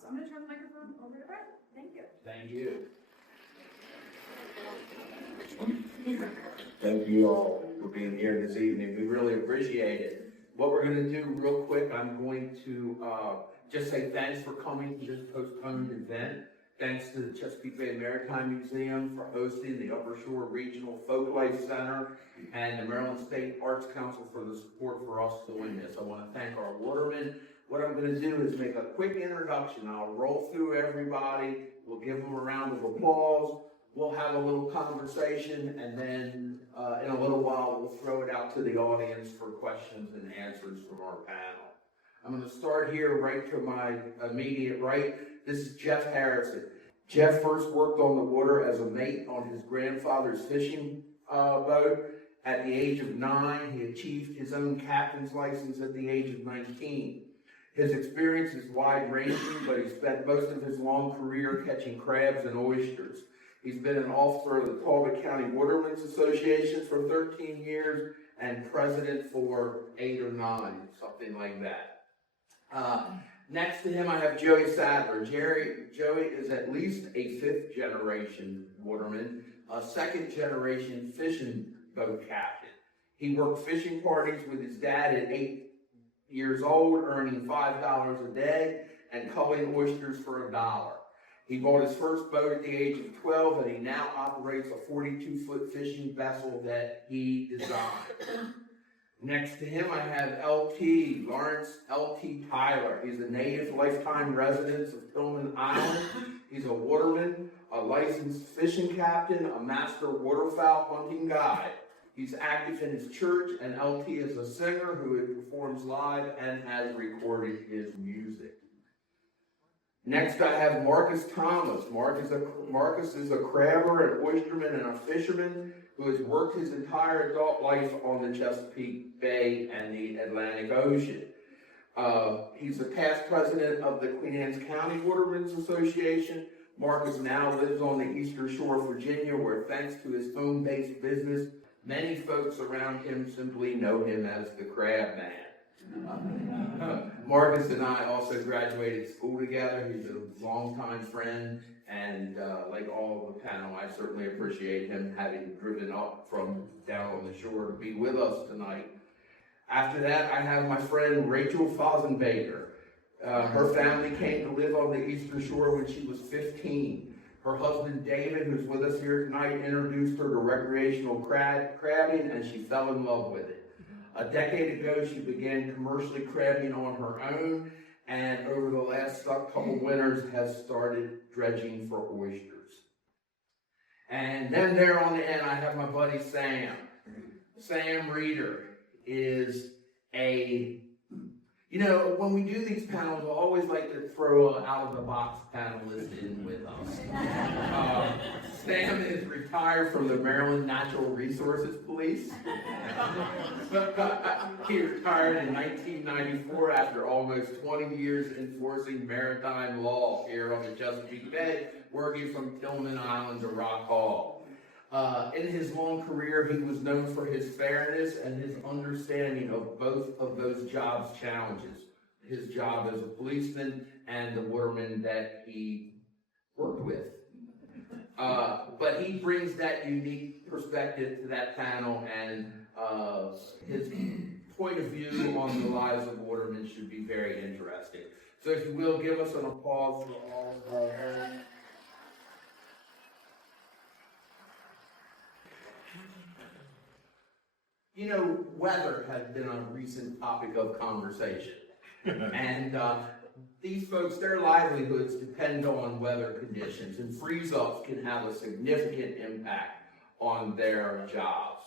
So I'm going to turn the microphone over to Brent. Thank you. Thank you. Thank you all for being here this evening. We really appreciate it. What we're going to do real quick, I'm going to just say thanks for coming to this postponed event. Thanks to the Chesapeake Bay Maritime Museum for hosting the Upper Shore Regional Folklife Center and the Maryland State Arts Council for the support for us doing this. I want to thank our watermen. What I'm going to do is make a quick introduction. I'll roll through everybody. We'll give them a round of applause. We'll have a little conversation, and then in a little while, we'll throw it out to the audience for questions and answers from our panel. I'm going to start here right to my immediate right. This is Jeff Harrison. Jeff first worked on the water as a mate on his grandfather's fishing boat. At the age of 9, he achieved his own captain's license at the age of 19. His experience is wide-ranging, but he spent most of his long career catching crabs and oysters. He's been an officer of the Talbot County Watermen's Association for 13 years and president for 8 or 9, something like that. Next to him, I have Joey Sadler. Joey is at least a 5th generation waterman, a 2nd generation fishing boat captain. He worked fishing parties with his dad at 8 years old, earning $5 a day and culling oysters for $1. He bought his first boat at the age of 12, and he now operates a 42-foot fishing vessel that he designed. Next to him, I have LT, Lawrence LT Tyler. He's a native lifetime resident of Tillman Island. He's a waterman, a licensed fishing captain, a master waterfowl hunting guide. He's active in his church, and LT is a singer who performs live and has recorded his music. Next, I have Marcus Thomas. Marcus is a crabber, an oysterman, and a fisherman who has worked his entire adult life on the Chesapeake Bay and the Atlantic Ocean. He's the past president of the Queen Anne's County Watermen's Association. Marcus now lives on the Eastern Shore of Virginia, where thanks to his home-based business, many folks around him simply know him as the Crab Man. Marcus and I also graduated school together. He's a longtime friend, and like all of the panel, I certainly appreciate him having driven up from down on the shore to be with us tonight. After that, I have my friend Rachel Fosenbaker. Her family came to live on the Eastern Shore when she was 15. Her husband David, who's with us here tonight, introduced her to recreational crabbing, and she fell in love with it. A decade ago, she began commercially crabbing on her own, and over the last couple winters has started dredging for oysters. And then there on the end, I have my buddy Sam. Sam Reeder is when we do these panels, I always like to throw an out-of-the-box panelist in with us. Sam is retired from the Maryland Natural Resources Police. He retired in 1994 after almost 20 years enforcing maritime law here on the Chesapeake Bay, working from Tillman Island to Rock Hall. In his long career, he was known for his fairness and his understanding of both of those jobs' challenges. His job as a policeman and the waterman that he worked with. But he brings that unique perspective to that panel, and his point of view on the lives of watermen should be very interesting. So if you will, give us an applause for all of our weather has been a recent topic of conversation. And these folks, their livelihoods depend on weather conditions, and freeze-ups can have a significant impact on their jobs.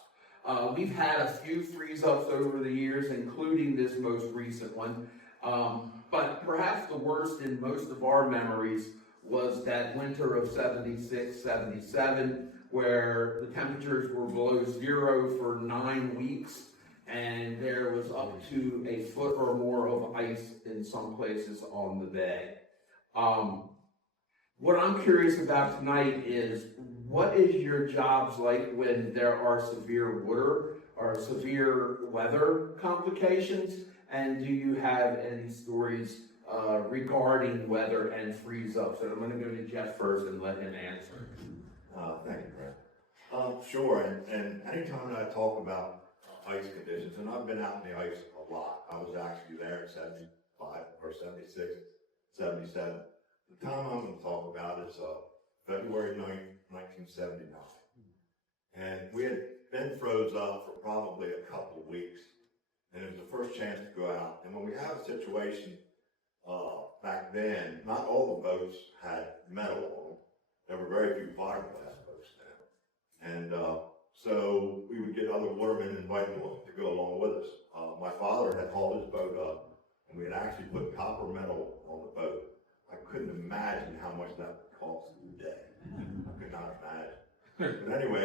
We've had a few freeze-ups over the years, including this most recent one. But perhaps the worst in most of our memories was that winter of 76, 77, where the temperatures were below 0 for 9 weeks, and there was up to a foot or more of ice in some places on the bay. What I'm curious about tonight is, what is your jobs like when there are severe water or severe weather complications, and do you have any stories regarding weather and freeze up. So I'm gonna go to Jeff first and let him answer. Thank you, Brent. Sure, and anytime that I talk about ice conditions, and I've been out in the ice a lot. I was actually there in 75 or 76, 77. The time I'm going to talk about is February 9th, 1979. And we had been froze up for probably a couple of weeks. And it was the first chance to go out. And when we have a situation back then, not all the boats had metal on them. There were very few fiberglass boats then. And so we would get other watermen invited to go along with us. My father had hauled his boat up, and we had actually put copper metal on the boat. I couldn't imagine how much that would cost today. I could not imagine. But anyway,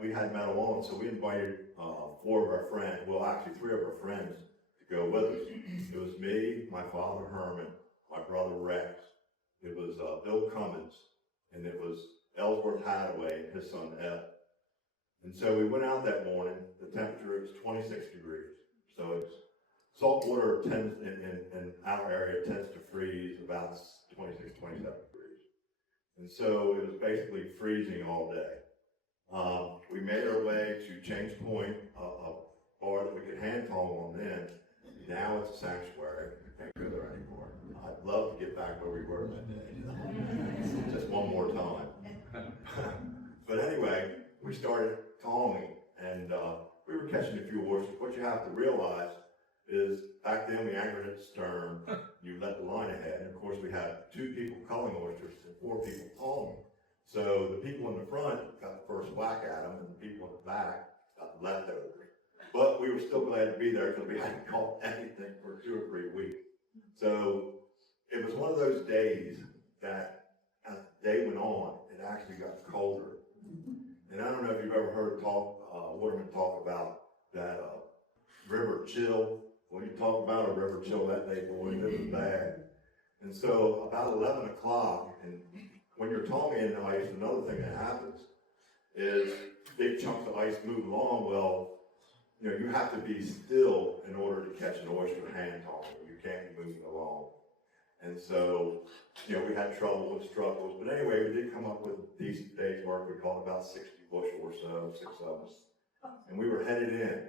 we had metal on, so we invited 4 of our friends, well actually 3 of our friends, to go with us. It was me, my father Herman, my brother Rex. It was Bill Cummins, and it was Ellsworth Hathaway and his son Ed. And so we went out that morning. The temperature was 26 degrees. So it's salt water tends, in our area tends to freeze about 26, 27 degrees. And so it was basically freezing all day. We made our way to Change Point, a bar that we could hand towel on then. Now it's a sanctuary. We can't go there anymore. I'd love to get back where we were that day. Just one more time. But anyway, we started towing, and we were catching a few oysters. What you have to realize is back then we anchored at the stern, you let the line ahead, and of course we had 2 people culling oysters and 4 people towing. So the people in the front got the first whack at them, and the people in the back got the leftovers. But we were still glad to be there because we hadn't caught anything for 2 or 3 weeks. So it was one of those days that as the day went on, it actually got colder. And I don't know if you've ever heard watermen talk about that river chill. When you talk about a river chill that day, boy, it was bad. And so about 11 o'clock, and when you're towing in the ice, another thing that happens is big chunks of ice move along. Well, you know, you have to be still in order to catch an oyster hand towing. You can't be moving along. And so, you know, we had trouble with struggles. But anyway, we did come up with a decent day's work. We caught about 60 bushel or so, 6 of us. And we were headed in.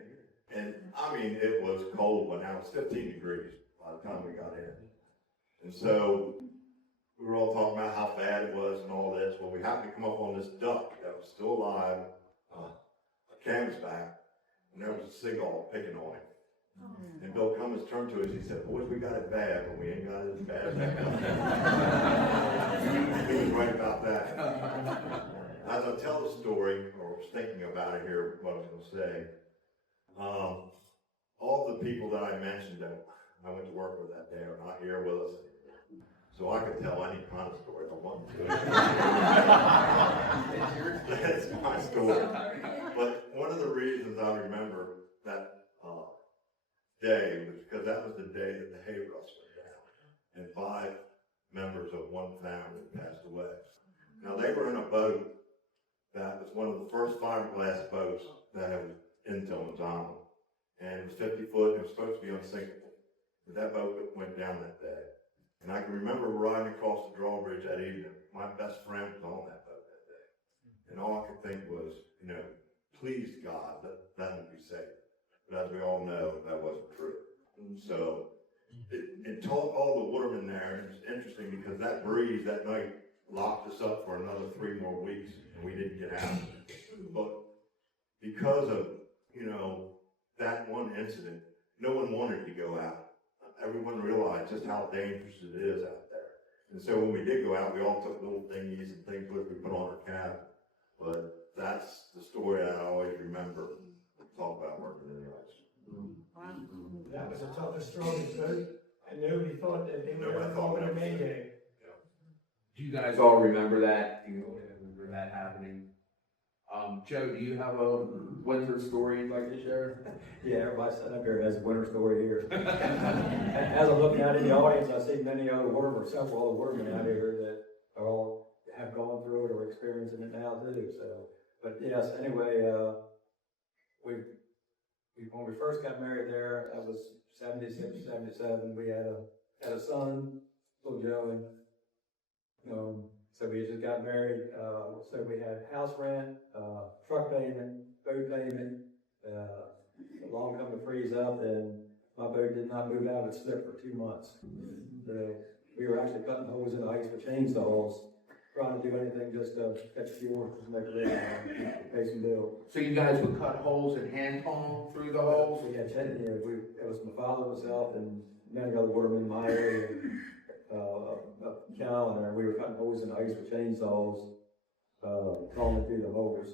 And I mean, it was cold, but now it's 15 degrees by the time we got in. And so we were all talking about how bad it was and all this. Well, we happened to come up on this duck that was still alive, a canvasback, and there was a seagull picking on him. And Bill Cummins turned to us, he said, boys, we got it bad, but we ain't got it as bad as that. He was right about that. As I tell the story, or was thinking about it here, what I was going to say, all the people that I mentioned that I went to work with that day are not here with us anymore. So I could tell any kind of story I want to. That's my story. But one of the reasons I remember that day was because that was the day that the hay rust went down, and 5 members of one family passed away. Now they were in a boat that was one of the first fiberglass boats that was in Tillman's Island, and it was 50 foot. And it was supposed to be unsinkable, but that boat went down that day. And I can remember riding across the drawbridge that evening. My best friend was on that boat that day, and all I could think was, you know, please God, let him be safe. But as we all know, that wasn't true. And so it told all the watermen there, and it's interesting because that breeze that night locked us up for another 3 more weeks, and we didn't get out. But because of, you know, that one incident, no one wanted to go out. Everyone realized just how dangerous it is out there. And so when we did go out, we all took little thingies and things with us we put on our cap. But that's the story I always remember. Talk about working in the ice. That was the toughest, strongest boat, and nobody thought that they would ever call it a mayday. Do you guys all remember that? Do you remember that happening? Joe, do you have a winter story you'd like to share? Yeah, everybody sitting up here has a winter story here. As I'm looking out in the audience, I see many other watermen, several other watermen out here that are all have gone through it or experiencing it now too. So, but yes, anyway, when we first got married there, that was 76, 77. We had a had a son, little Joey. So we just got married, so we had house rent, truck payment, boat payment, along come to freeze up, and my boat did not move out of its slip for 2 months. So we were actually cutting holes in the ice with chainsaws, trying to do anything just to catch fuel, just make a living, pay some bills. So you guys would cut holes and hand tone through the holes? We had it was my father, myself, and many other watermen in my area, up Cal, and we were cutting holes in the ice with chainsaws, crawling through the holes.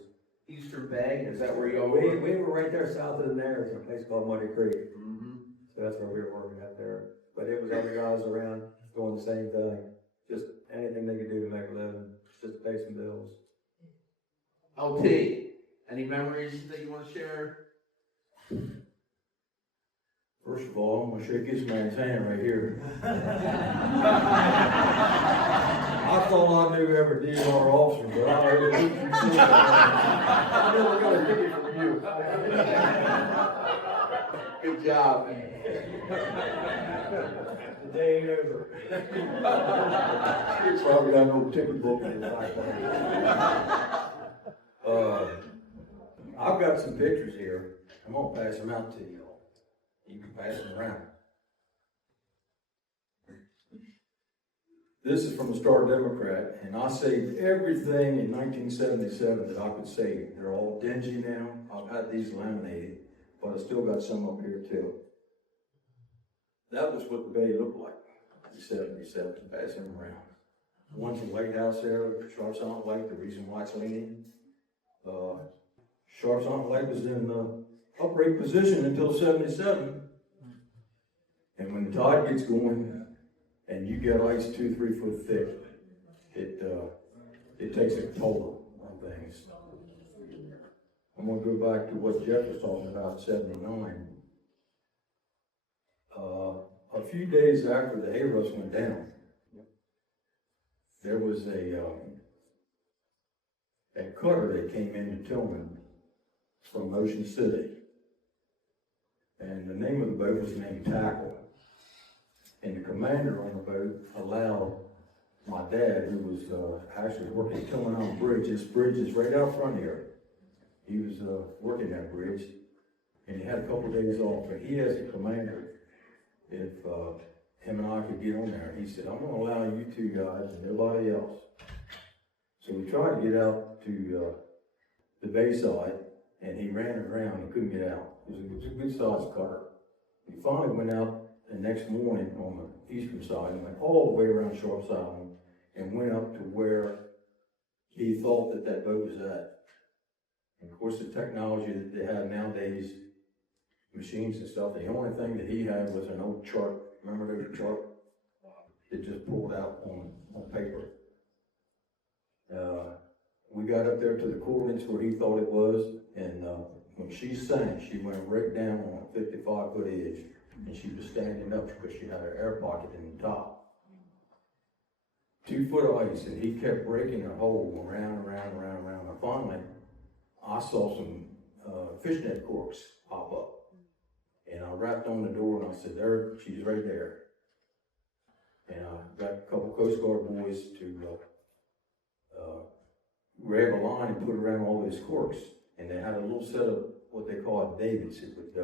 Eastern Bay, is that where you all We were? were right there south of the Narrows, in a place called Muddy Creek. Mm-hmm. So that's where we were working out there. But it was other guys around doing the same thing. Just anything they could do to make a living, just to pay some bills. LT, any memories that you want to share? First of all, I'm gonna shake this man's hand right here. I thought I knew every DNR officer, but I really didn't. I never got a ticket from you. Good job. The day ain't over. You probably got no ticket book in the back. I've got some pictures here. I'm gonna pass them out to you all. You can pass them around. This is from the Star Democrat, and I saved everything in 1977 that I could save. They're all dingy now. I've had these laminated, but I still got some up here too. That was what the bay looked like in 77, pass them around. One's a lighthouse there, Sharps Island Lake, the reason why it's leaning. Sharps Island Lake was in upright position until 77. And when the tide gets going, and you get ice 2-3 foot thick, it takes a toll on things. I'm gonna go back to what Jeff was talking about, 79. A few days after the hay rush went down, there was a cutter that came into Tillman from Ocean City. And the name of the boat was named Tackle. And the commander on the boat allowed my dad, who was actually working Tillman Island Bridge. This bridge is right out front here. He was working that bridge, and he had a couple of days off. But he, as a commander, if him and I could get on there, he said, "I'm going to allow you two guys and nobody else." So we tried to get out to the bayside, and he ran aground and couldn't get out. It was a good sized cutter. He finally went out the next morning on the eastern side and went all the way around Sharps Island and went up to where he thought that boat was at. And of course, the technology that they have nowadays, machines and stuff, the only thing that he had was an old chart. Remember those chart that just pulled out on paper? We got up there to the coordinates where he thought it was, and when she sank, she went right down on a 55-foot edge, and she was standing up because she had her air pocket in the top. 2 foot of ice, and he kept breaking her hole around. And finally, I saw some fishnet corks pop up. And I rapped on the door and I said, "There, she's right there." And I got a couple Coast Guard boys to grab a line and put around all these corks. And they had a little set of what they call a davits. It would,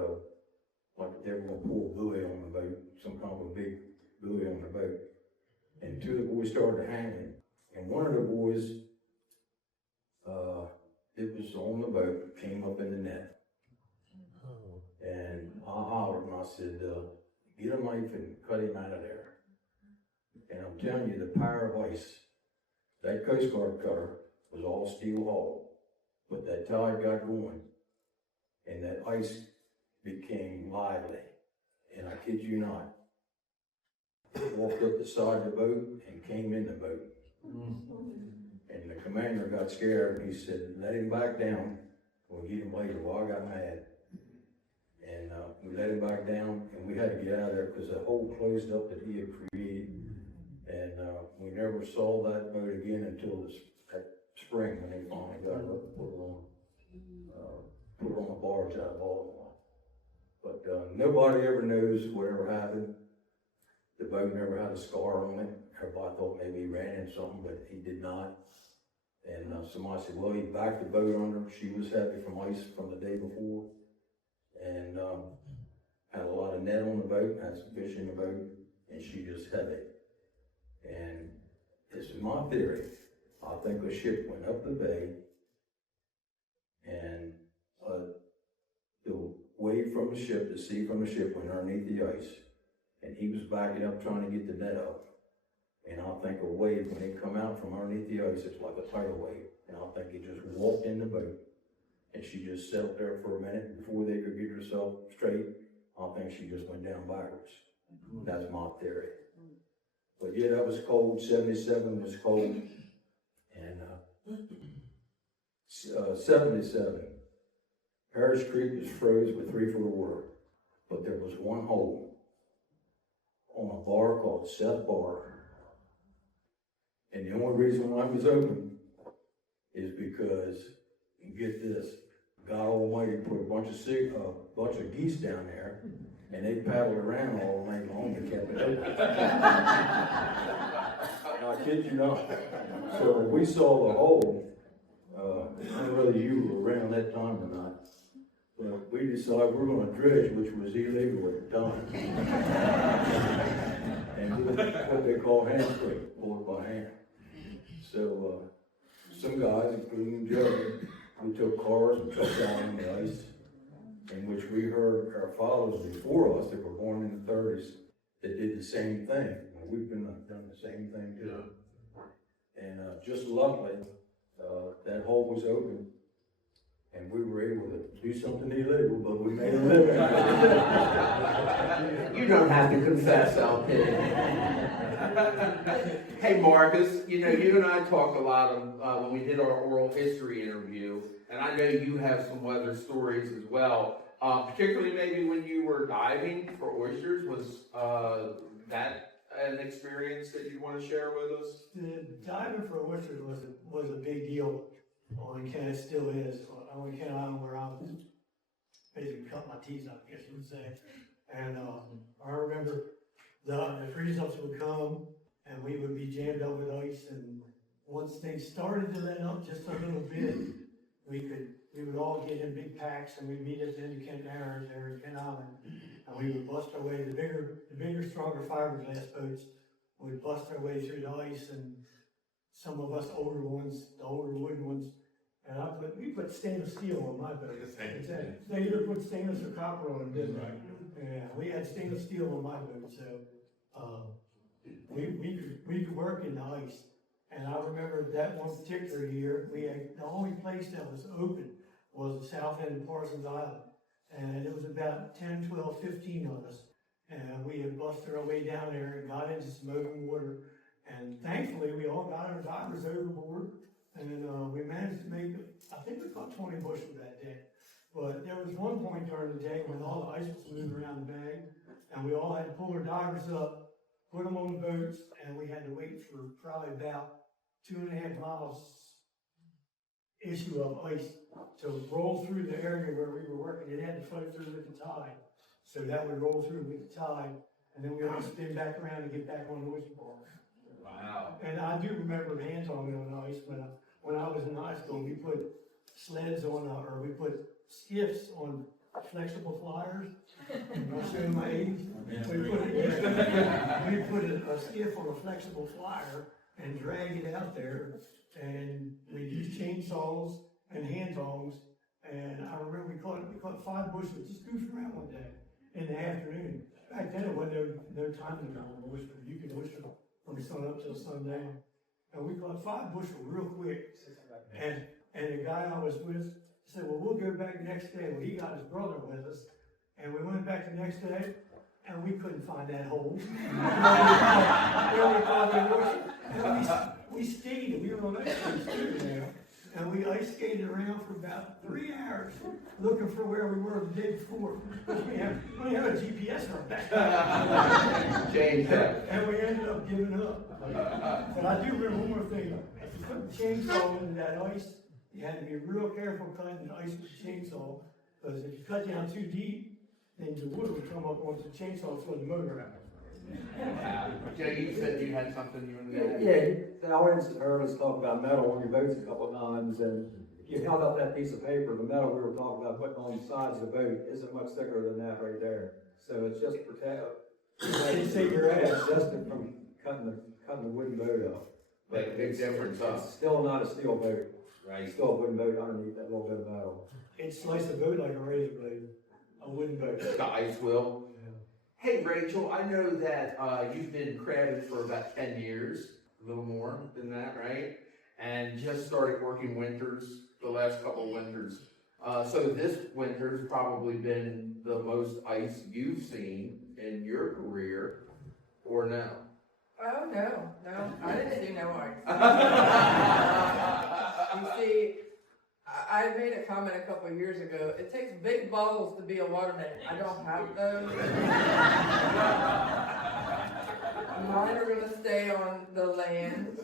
like they were going to pull a buoy on the boat, some kind of a big buoy on the boat. And 2 of the boys started hanging. And one of the boys, it was on the boat, came up in the net. And I hollered and I said, "Get a knife and cut him out of there." And I'm telling you, the power of ice, that Coast Guard cutter was all steel hull, but that tide got going and that ice became lively. And I kid you not, walked up the side of the boat and came in the boat. And the commander got scared and he said, "Let him back down. We'll get him later." Well, I got mad. And we let him back down, and we had to get out of there because the hole closed up that he had created. And we never saw that boat again until that spring when they finally got it up and put it on a barge out of Baltimore. But nobody ever knows whatever happened. The boat never had a scar on it. Everybody thought maybe he ran into something, but he did not. And somebody said, well, he backed the boat under. She was heavy from ice from the day before. And had a lot of net on the boat, had some fish in the boat, and she just heavy. And this is my theory. I think a ship went up the bay and the wave from the ship, the sea from the ship went underneath the ice. And he was backing up trying to get the net up. And I think a wave, when it come out from underneath the ice, it's like a tidal wave. And I think it just walked in the boat. And she just sat there for a minute before they could get herself straight. I think she just went down backwards. That's my theory. But yeah, that was cold. 77 was cold. And 77, Harris Creek was froze with 3 foot of water. But there was one hole on a bar called Seth Bar. And the only reason why it was open is because, you get this, God Almighty put a bunch of geese down there, and they paddled around all night long and kept it open. I kid you not. So when we saw the hole, I don't know whether you were around that time or not, but we decided we're going to dredge, which was illegal at the time. And do what they call hand scrape, pull it by hand. So some guys, including Joe, we took cars and trucks out on the ice, in which we heard our fathers before us that were born in the 30s that did the same thing. And we've been done the same thing too. And just luckily, that hole was open, and we were able to do something illegal, but we made a living. You don't have to confess, LP. Hey, Marcus, you and I talked a lot when we did our oral history interview, and I know you have some weather stories as well, particularly maybe when you were diving for oysters. Was that an experience that you'd want to share with us? The diving for oysters was a big deal on Kent, it still is, on Kent Island where I was basically cut my teeth out, I guess you would say. And I remember the freeze-ups would come and we would be jammed up with ice, and once things started to let up just a little bit, we would all get in big packs and we'd meet at the end of Kent Narrows there in Kent Island, and we would bust our way. The bigger, stronger fiberglass boats would bust our way through the ice, and some of us older ones, the older wooden ones, and we put stainless steel on my boat. They either put stainless or copper on it, didn't they? Yeah, we had stainless steel on my boat, so we could work in the ice. And I remember that one particular year, the only place that was open was the south end of Parsons Island. And it was about 10, 12, 15 of us. And we had busted our way down there and got into some open water. And thankfully, we all got our divers overboard. And we managed to make, I think we caught 20 bushel that day. But there was one point during the day when all the ice was moving around the bank, and we all had to pull our divers up, put them on the boats, and we had to wait for probably about 2.5 miles issue of ice to roll through the area where we were working. It had to float through with the tide. So that would roll through with the tide, and then we had to spin back around and get back on the oyster bar. Wow. And I do remember hand towing on the ice when I was in high school. We put sleds on, or we put skiffs on flexible flyers. I'm showing my age. We put a skiff on a flexible flyer and drag it out there, and we used chainsaws and hand tongs. And I remember we caught 5 bushel just goofing around one day in the afternoon. Back then it wasn't no time limit on oyster. You could oyster from sun up till sundown. And we caught 5 bushel real quick. And the guy I was with said, well, we'll go back the next day. Well, he got his brother with us. And we went back the next day, and we couldn't find that hole. We skated. We were on ice skating now. And we ice skated around for about 3 hours looking for where we were the day before. We didn't have a GPS in our backpack. Change that. And we ended up giving up. But I do remember one more thing. If you put the chainsaw into that ice, you had to be real careful cutting the ice with the chainsaw, because if you cut down too deep, then the wood would come up onto the chainsaw and flood the motor out. Jay, you said you had something you wanted to add? Yeah, the audience has heard us talk about metal on your boats a couple of times, and if you held up that piece of paper, the metal we were talking about putting on the sides of the boat isn't much thicker than that right there. So it's just Can't see your ass. it's just from cutting the wooden boat off. Make a big difference, huh? It's still not a steel boat. Right. It's still a wooden boat underneath that little bit of metal. It sliced the boat like a razor blade, a wooden boat. The ice will. Hey, Rachel, I know that you've been crabbing for about 10 years, a little more than that, right? And just started working winters, the last couple of winters. So this winter's probably been the most ice you've seen in your career, or no? Oh, no, I didn't see no ice. You see, I made a comment a couple of years ago, it takes big balls to be a waterman. I don't have those. Mine are gonna stay on the land.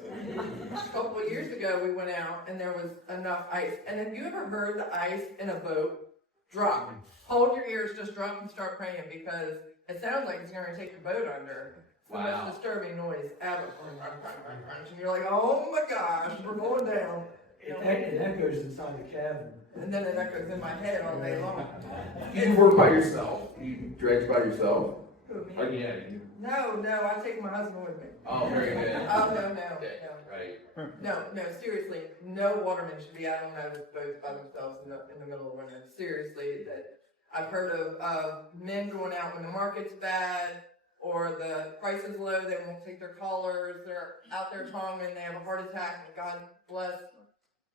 A couple of years ago, we went out and there was enough ice. And have you ever heard the ice in a boat drop? Hold your ears, just drop and start praying because it sounds like it's gonna take your boat under. It's the Wow. most disturbing noise ever. And you're like, oh my gosh, we're going down. It echoes inside the cabin. And then it echoes in my head all day long. You work by yourself? You dredge by yourself? Who, me? Oh, yeah. No, I take my husband with me. Oh, very good. Oh, no. Right. No, seriously, no waterman should be out on those boats by themselves in the middle of winter. Seriously, that I've heard of men going out when the market's bad or the price is low, they won't take their callers, they're out there tonguing, they have a heart attack, and God bless,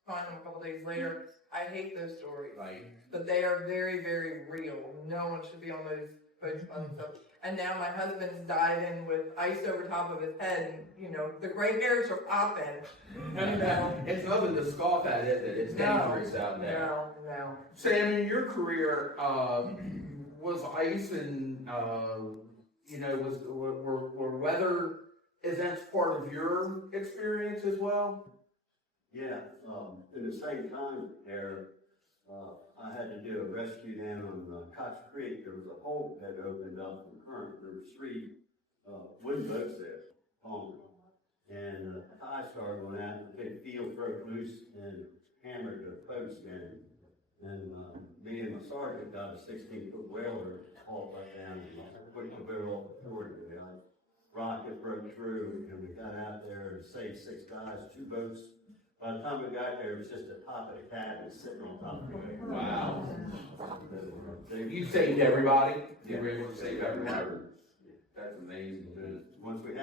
find them a couple days later. I hate those stories. Right. But they are very, very real. No one should be on those boats by themselves. And now my husband's diving with ice over top of his head, and, the gray hairs are popping, It's nothing to scoff at, is it? It's dangerous out there. No. Sam, in your career, was ice and, were weather events part of your experience as well? Yeah, in the same time there, I had to do a rescue down on Cox Creek. There was a hole that opened up in current. There was 3 wooden boats there, and the tide started going out, and the big field broke loose and hammered the post in. And me and my sergeant got a 16-foot whaler hauled right down and put the boat off the shore. The rocket broke through, and we got out there and saved 6 guys, 2 boats. By the time we got there, it was just the top of the cabin sitting on top of the boat. Wow. You saved everybody? You were able to save everybody? That's amazing, dude. Once we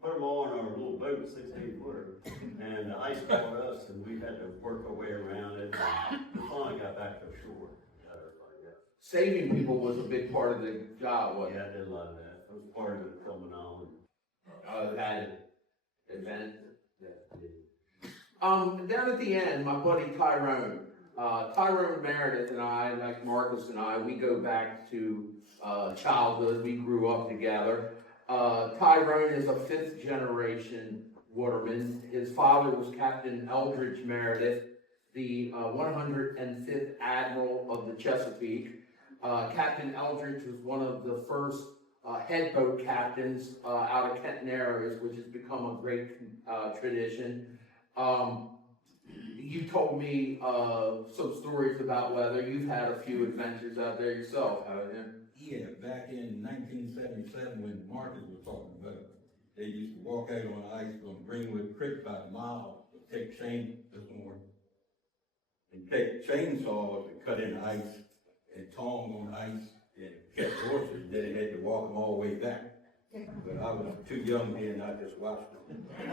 put them all on our little boat, 16-footer, and the ice caught us, and we had to work our way around it. We finally got back to the shore. Got everybody out. Saving people was a big part of the job, wasn't Yeah, it? I did a lot of that. It was part of the phenomenon. That event. Down at the end, my buddy Tyrone Meredith and I, like Marcus and I, we go back to childhood. We grew up together. Tyrone is a 5th generation waterman. His father was Captain Eldridge Meredith, the 105th Admiral of the Chesapeake. Captain Eldridge was one of the first head boat captains out of Kenton, which has become a great tradition. You told me some stories about weather. You've had a few adventures out there yourself, haven't you? Yeah, back in 1977 when Marcus was talking about it, they used to walk out on ice from Greenwood Creek about a mile, take chainsaws and cut in ice and tongs on ice and catch horses. Then they had to walk them all the way back. But I was too young then, I just watched them. I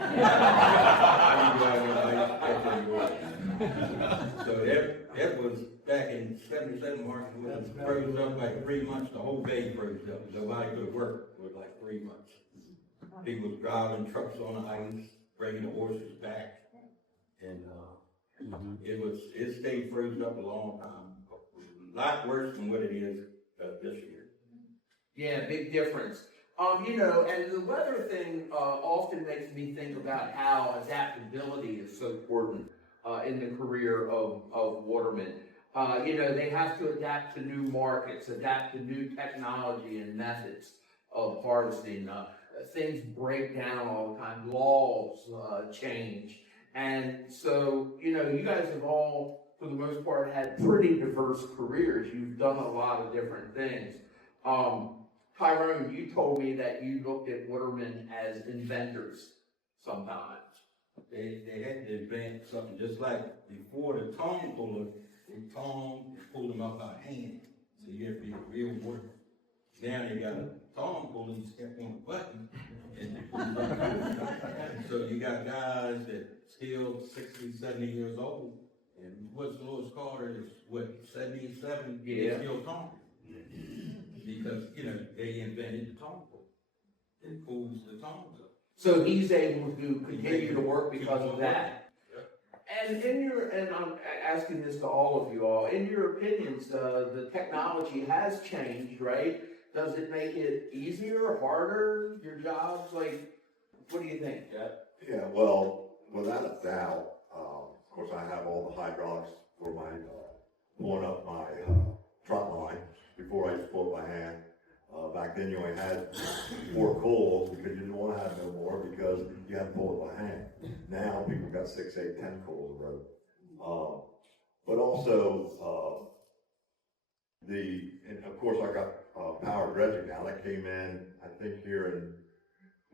didn't go out on the ice to catch any horses. So that was back in 77, Marcus was froze up like 3 months, the whole day froze up. Nobody could work for like 3 months. People was driving trucks on the ice, bringing the horses back. And it stayed frozen up a long time. A lot worse than what it is this year. Yeah, big difference. And the weather thing often makes me think about how adaptability is so important in the career of watermen. They have to adapt to new markets, adapt to new technology and methods. of harvesting. Things break down all the time, laws change. And so, you guys have all, for the most part, had pretty diverse careers. You've done a lot of different things. Tyrone, you told me that you looked at Watermen as inventors sometimes. They had to invent something just like before the tongue puller, they pulled them up by hand. So you have to be a real worker. Now they got a tongue puller, you step on the button, and they pull it up. So you got guys that still 60, 70 years old, and what's Lewis Carter is, 77, Yeah. they still talking. Because, they invented the tongue puller. It pulls the tongues up. So he's able to continue to work because of that. And I'm asking this to all of you all, in your opinions, the technology has changed, right? Does it make it easier, harder, your jobs? Like, what do you think, Jeff? Yeah, well, without a doubt, of course, I have all the hydraulics for my, pulling up my, trot line before I used to pull it by hand. Back then you only had 4 coils because you didn't want to have no more because you had to pull it by hand. Now people got 6, 8, 10 coils a row. But also, and of course I got power dredging now. That came in, I think here in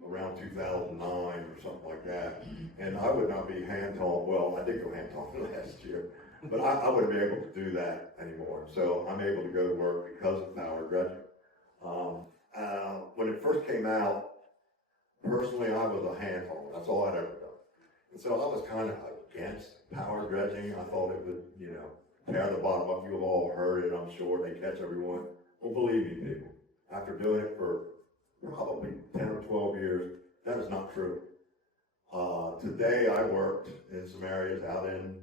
around 2009 or something like that. And I would not be hand towing, well, I did go hand towing last year, but I wouldn't be able to do that anymore. So I'm able to go to work because of power dredging. When it first came out, personally, I was a hand hauler. That's all I'd ever done. And so I was kind of against power dredging. I thought it would, tear the bottom up. You've all heard it, I'm sure. They catch everyone. Well, believe me, people, after doing it for probably 10 or 12 years, that is not true. Today, I worked in some areas out in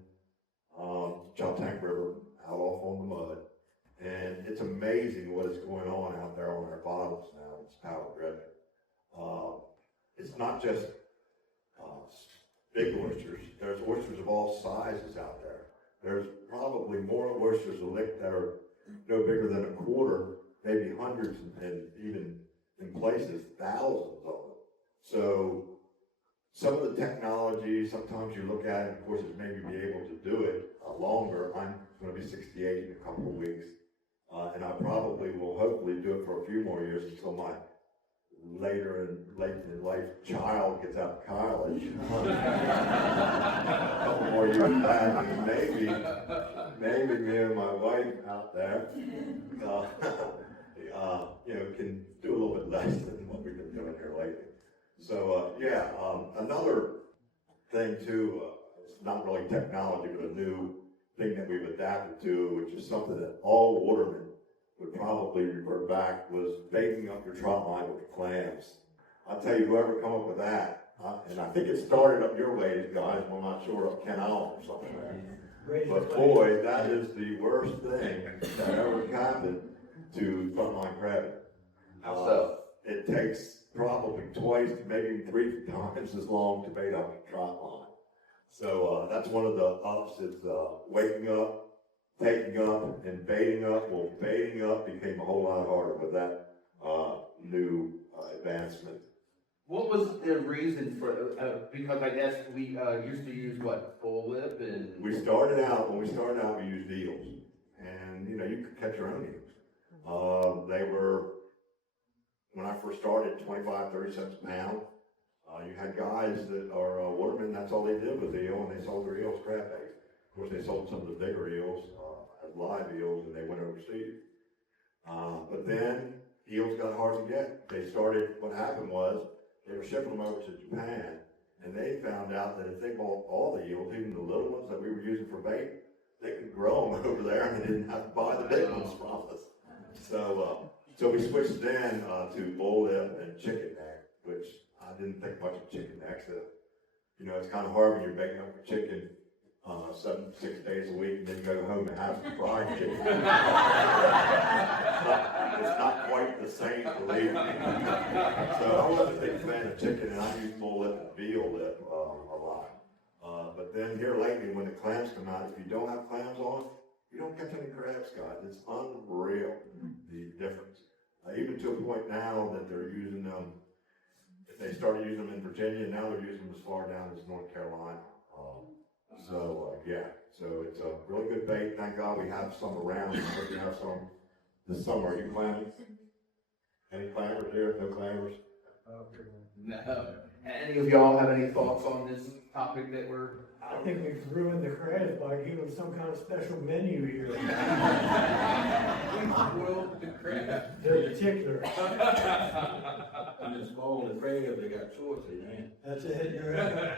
Chesapeake River, out off on the mud. And it's amazing what is going on out there on our bottoms now. It's power dredging. It's not just big oysters. There's oysters of all sizes out there. There's probably more oysters licked that are no bigger than a quarter, maybe hundreds, and even in places, thousands of them. So some of the technology, sometimes you look at it, of course, it's maybe be able to do it longer. I'm going to be 68 in a couple of weeks. And I probably will hopefully do it for a few more years until my late in life child gets out of college. A couple more years back, and maybe me and my wife out there, can do a little bit less than what we've been doing here lately. So, another thing too, it's not really technology, but a new thing that we've adapted to, which is something that all watermen would probably revert back, was baking up your trot line with clams. I'll tell you, whoever come up with that, and I think it started up your ways, guys, I'm not sure, up Ken Island or something there. But boy, that is the worst thing that ever happened to frontline crabbing. How so? It takes probably twice, maybe 3 times as long to bait up a trot line. So that's one of the ups, is waking up, taking up, and baiting up. Well, baiting up became a whole lot harder with that new advancement. What was the reason for, because I guess we used to use full lip and... When we started out, we used eels. And, you could catch your own eels. They were, when I first started, 25, 30 cents a pound. You had guys that are watermen, that's all they did was eel, and they sold their eels crab bait. Of course, they sold some of the bigger eels as live eels, and they went overseas. But then eels got hard to get. What happened was, they were shipping them over to Japan, and they found out that if they bought all the eels, even the little ones that we were using for bait, they could grow them over there, and they didn't have to buy the big ones from us. So we switched then to bull lip and chicken neck, which I didn't think much of chicken necks. It's kind of hard when you're baking up a chicken 6 days a week and then go home and have some fried chicken. It's not quite the same, believe me. So I wasn't a big fan of chicken, and I used bull lip and veal lip a lot. But then here lately, when the clams come out, if you don't have clams on, you don't catch any crabs, guys. It's unreal, the difference. even to a point now that they're using them, they started using them in Virginia, and now they're using them as far down as North Carolina. Yeah, so it's a really good bait. Thank God we have some around. I hope you have some this summer. Are you clamming? Any clammers here? No clammers? No. Any of y'all have any thoughts on this topic that we're? I think we've ruined the crabs by giving them some kind of special menu here. Well, the crab. They're particular. And it's small and red, they got choices, man. That's it, you're right.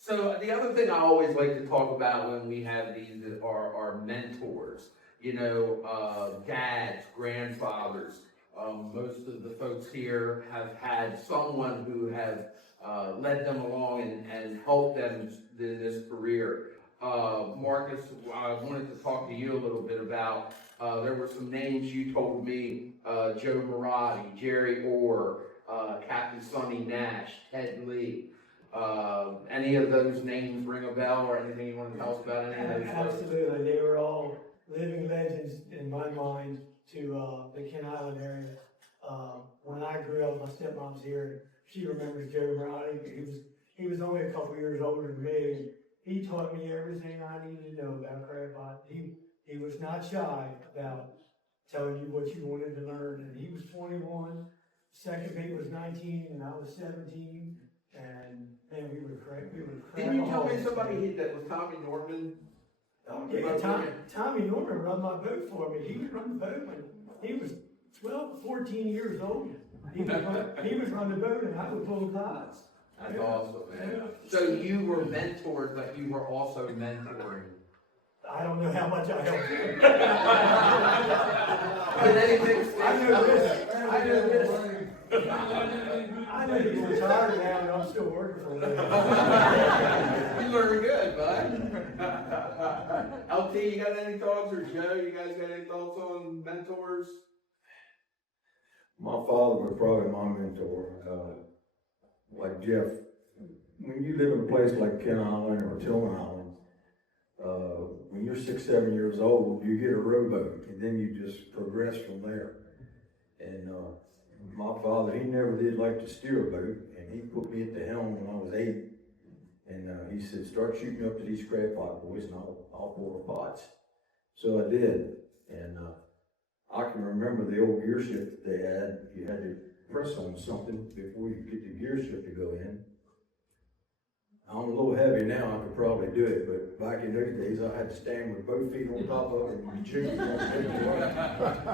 So the other thing I always like to talk about when we have these are mentors. You know, dads, grandfathers. Most of the folks here have had someone who have led them along and helped them in this career. Marcus, I wanted to talk to you a little bit about, there were some names you told me, Joe Marotti, Jerry Orr, Captain Sonny Nash, Ted Lee. Any of those names ring a bell or anything you want to tell us about any of those folks? Absolutely, they were all living legends in my mind to the Kent Island area. When I grew up, my stepmom's here. She remembers Joe Marotti. He was only a couple years older than me. He taught me everything I needed to know about crab pot. He was not shy about telling you what you wanted to learn. And he was 21. Second mate was 19, and I was 17. And man, we would crab. Didn't you tell me somebody that was Tommy Norman? Yeah, Tommy Norman run my boat for me. He would run the boat when he was 12, 14 years old. He would run the boat and I would pull the pods. That's awesome, man. So you were mentored, but you were also mentoring. I don't know how much I helped him. Did anything stick? I know this. I know he's retired now and I'm still working for him. You learned good, bud. LT, you got any thoughts? Or Joe, you guys got any thoughts on mentors? My father was probably my mentor. Like Jeff, when you live in a place like Kent Island or Tillman Island, when you're 6, 7 years old, you get a rowboat, and then you just progress from there. And my father, he never did like to steer a boat, and he put me at the helm when I was 8. And he said, start shooting up to these crab pot boys, and I'll pull the pots. So I did. And I can remember the old gear shift that they had. You had to press on something before you could get the gear shift to go in. I'm a little heavy now, I could probably do it, but back in those days, I had to stand with both feet on top of it and shoot.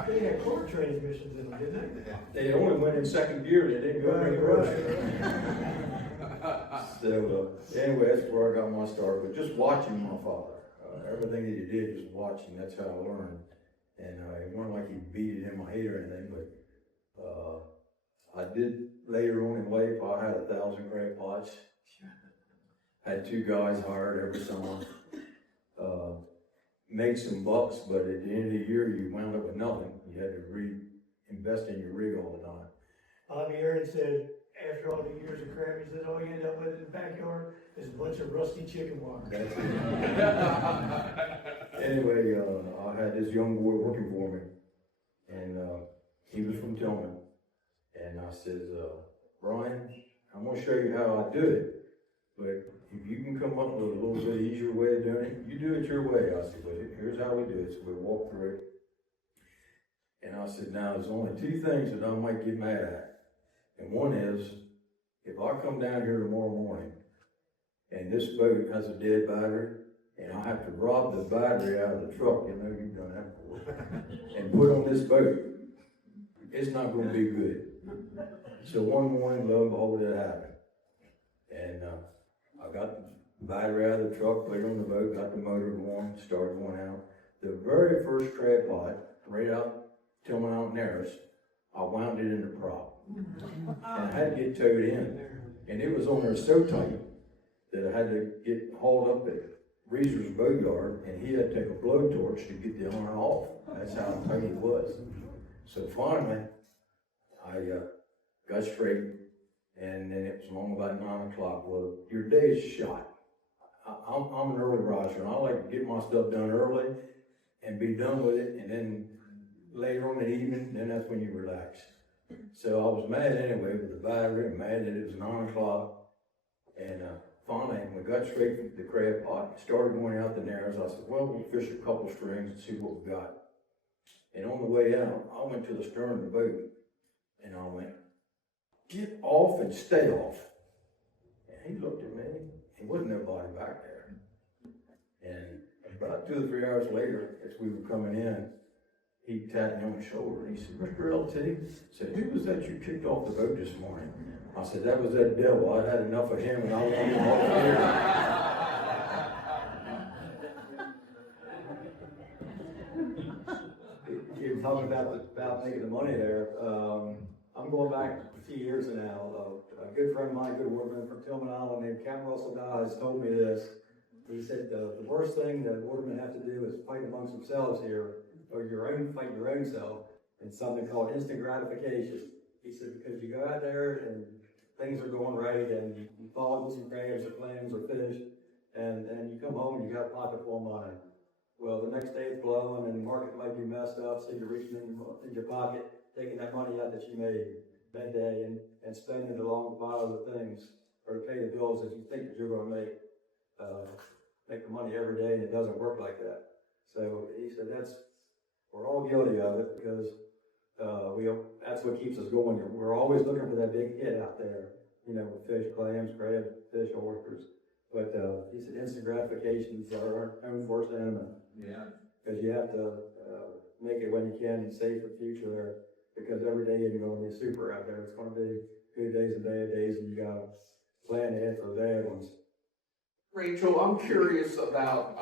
They had quarter transmissions in them, didn't they? They only went in second gear, they didn't go any further. So, anyway, that's where I got my start, but just watching my father. Everything that he did, just watching, that's how I learned. And it wasn't like he beat it in my head or anything, but I did later on in life, I had 1,000 crab pots. Had 2 guys hired every summer. Made some bucks, but at the end of the year, you wound up with nothing. You had to reinvest in your rig all the time. Bobby Aaron said, after all the years of crab, he said, all you end up with in the backyard is a bunch of rusty chicken wire. That's it. Anyway, I had this young boy working for me, and he was from Tillman. And I says, Brian, I'm gonna show you how I do it, but if you can come up with a little bit easier way of doing it, you do it your way. I said, well, here's how we do it. So we walked through it. And I said, now there's only 2 things that I might get mad at. And one is, if I come down here tomorrow morning and this boat has a dead battery and I have to rob the battery out of the truck, you know, you've done that before, and put on this boat, it's not going to be good. So one morning, lo and behold, it happened. And I got the battery out of the truck, put it on the boat, got the motor going, started going out. The very first crab pot, right out Tillman Island nearest, I wound it in the prop. And I had to get towed in. And it was on there so tight that I had to get hauled up at Reeser's boatyard, and he had to take a blowtorch to get the arm off. That's how tight it was. So finally, I got straight, and then it was along about 9 o'clock. Well, your day is shot. I'm an early riser, and I like to get my stuff done early and be done with it, and then later on in the evening, then that's when you relax. So I was mad anyway with the battery, and mad that it was 9 o'clock. And finally, we got straight from the crab pot, started going out the narrows. I said, well, we'll fish a couple strings and see what we got. And on the way out, I went to the stern of the boat, and I went, get off and stay off. And he looked at me, and wasn't nobody back there. And about 2 or 3 hours later, as we were coming in, he tapped me on the shoulder, and he said, Mr. LT, said, who was that you kicked off the boat this morning? I said, that was that devil. I had enough of him, and I was getting off here. You're talking about making the money there. I'm going back a few years now. A good friend of mine, good waterman from Tillman Island named Cam Russell Dodds told me this. He said the worst thing that watermen have to do is fight amongst themselves here, or fight your own self, in something called instant gratification. He said, because you go out there and things are going right, and you fall into some crabs or clams or fish, and you come home and you got a pocket full of money. Well, the next day it's blowing and the market might be messed up, so you're reaching in your pocket, taking that money out that you made that day and spending it along the pile of things, or to pay the bills that you think that you're going to make the money every day, and it doesn't work like that. So he said we're all guilty of it, because that's what keeps us going. We're always looking for that big hit out there, with fish, clams, crab, fish, oysters. But he said instant gratification is our own worst enemy. Yeah. Because you have to make it when you can and save for the future there. Because every day isn't going to be super out there. It's going to be good days and bad days, and you got to plan ahead for the bad ones. Rachel, I'm curious about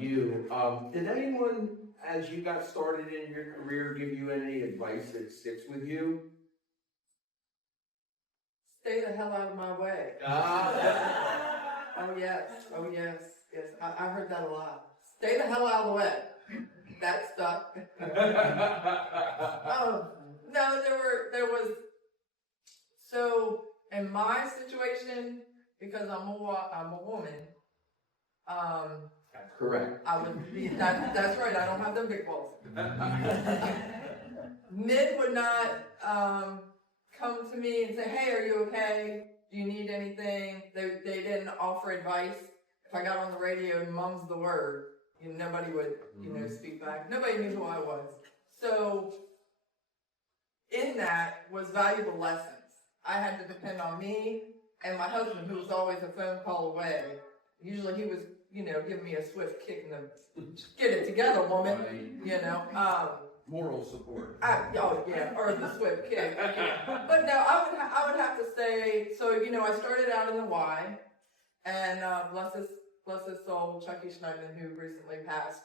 you. Did anyone, as you got started in your career, give you any advice that sticks with you? Stay the hell out of my way. Oh yes, yes. I heard that a lot. Stay the hell out of the way. That stuck. Oh, no, there was, so in my situation, because I'm a woman, That's correct. I would be, that's right, I don't have them big balls. Men would not, come to me and say, hey, are you okay? Do you need anything? They didn't offer advice. If I got on the radio and mum's the word, nobody would, speak back. Nobody knew who I was. So in that was valuable lessons. I had to depend on me and my husband, who was always a phone call away. Usually he was, giving me a swift kick in the, get it together, woman, Moral support. or the swift kick. But no, I would have to say, so, I started out in the Y, and bless his soul, Chucky Schneidman, who recently passed,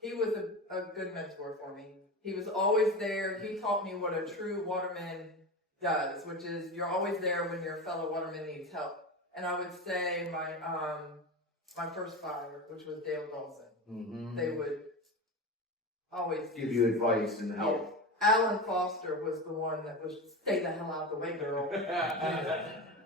he was a good mentor for me. He was always there. He taught me what a true waterman does, which is you're always there when your fellow waterman needs help. And I would say my first fire, which was Dale Dawson, they would always give you advice and help. Yeah. Alan Foster was the one that was stay the hell out of the way, girl.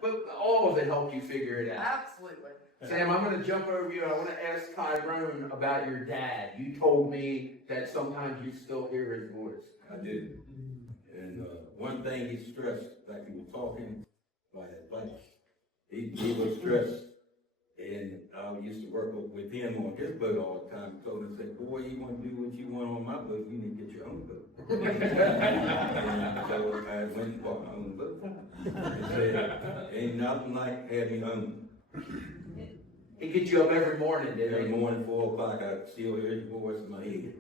But all of it helped you figure it out. Absolutely. Sam, I'm going to jump over you. I want to ask Tyrone about your dad. You told me that sometimes you still hear his voice. I did. And one thing he stressed, like he was talking, like he was stressed. And I used to work with him on his boat all the time. He told me, said, boy, you want to do what you want on my boat, you need to get your own boat. And so I went and bought my own boat. He said, ain't nothing like having your own. He gets you up every morning, didn't he? Every morning, 4 o'clock, I still hear his voice in my head.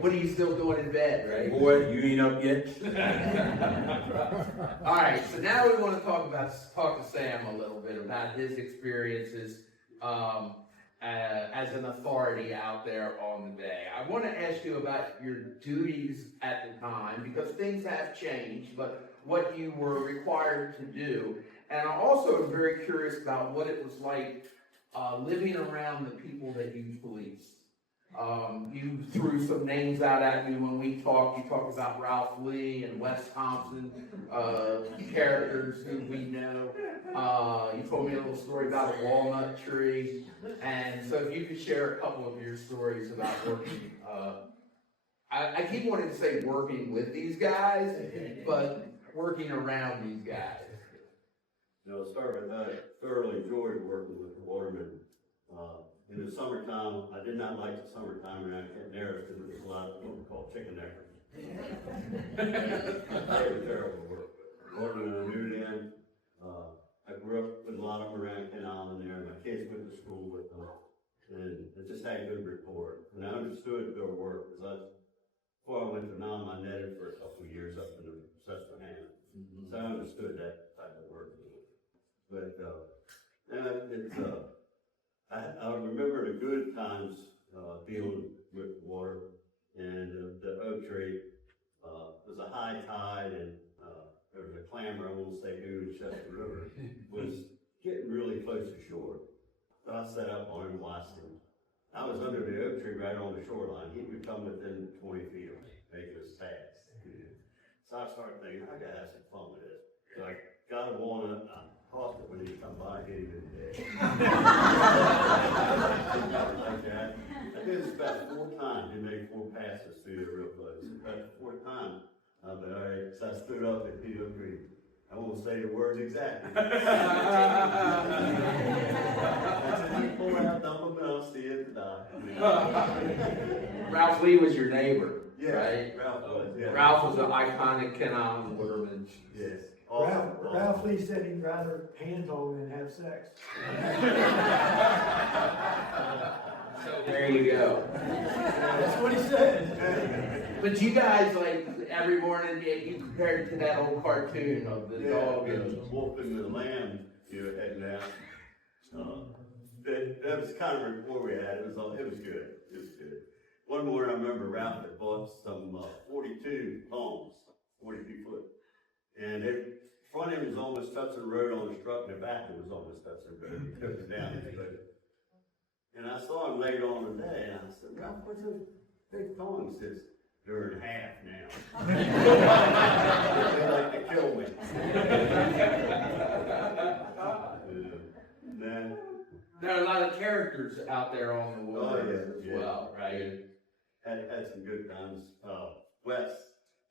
What are you still doing in bed, right? Boy, you ain't up yet. All right, so now we want to talk to Sam a little bit about his experiences as an authority out there on the bay. I want to ask you about your duties at the time, because things have changed, but what you were required to do. And I also am very curious about what it was like living around the people that you policed. You threw some names out at me when we talked. You talked about Ralph Lee and Wes Thompson, characters who we know. You told me a little story about a walnut tree. And so if you could share a couple of your stories about working I keep wanting to say working with these guys, but working around these guys. I'll start with that. I thoroughly enjoyed working with the Watermen. In the summertime, I did not like the summertime around Kent Narrows because there was a lot of what we call chicken neckers. They were terrible to work with. Watermen, I knew them. I grew up with a lot of them around Kent Island there. My kids went to school with them. And I just had a good rapport. And I understood their work because before I went to Nam, I netted for a couple of years up in the Susquehanna. So I understood that type of work. But, I remember the good times, dealing with water and the oak tree. It was a high tide and, there was a clamor, I won't say who, in Chester River, was getting really close to shore. So I set up on him and watched him. I was under the oak tree right on the shoreline. He would come within 20 feet of me, make us fast. So I started thinking, I gotta have some fun with this. So I got a walnut, I tossed it when he come by, hit him in the head. Like that. I did this about 4 times. He made 4 passes through there real close. About the 4th time, I said, all right, so I stood up and he looked at me. I won't say the words exactly. I said, you pull out, dump them out, see it, die. Ralph Lee was your neighbor, Yeah, right? Ralph was, yeah. Ralph was an iconic Kent Island waterman. Yes. Ralph Lee said he'd rather hand-home than have sex. So there you go. That's what he said. But you guys, like, every morning, you compared it to that old cartoon of the dog and and... the wolf and the lamb, you know, heading out. That was kind of a rapport we had. It was good. It was good. One morning, I remember Ralph had bought some 42 tongs, 42 foot. And the front end was almost touching the road on the truck, and the back end was almost touching the road. He took it down and put it. And I saw him later on today, and I said, Ralph, what's those big tongs? He says, they're in half now. They like to kill me. There are a lot of characters out there on the water as well, right? Had some good times. Wes,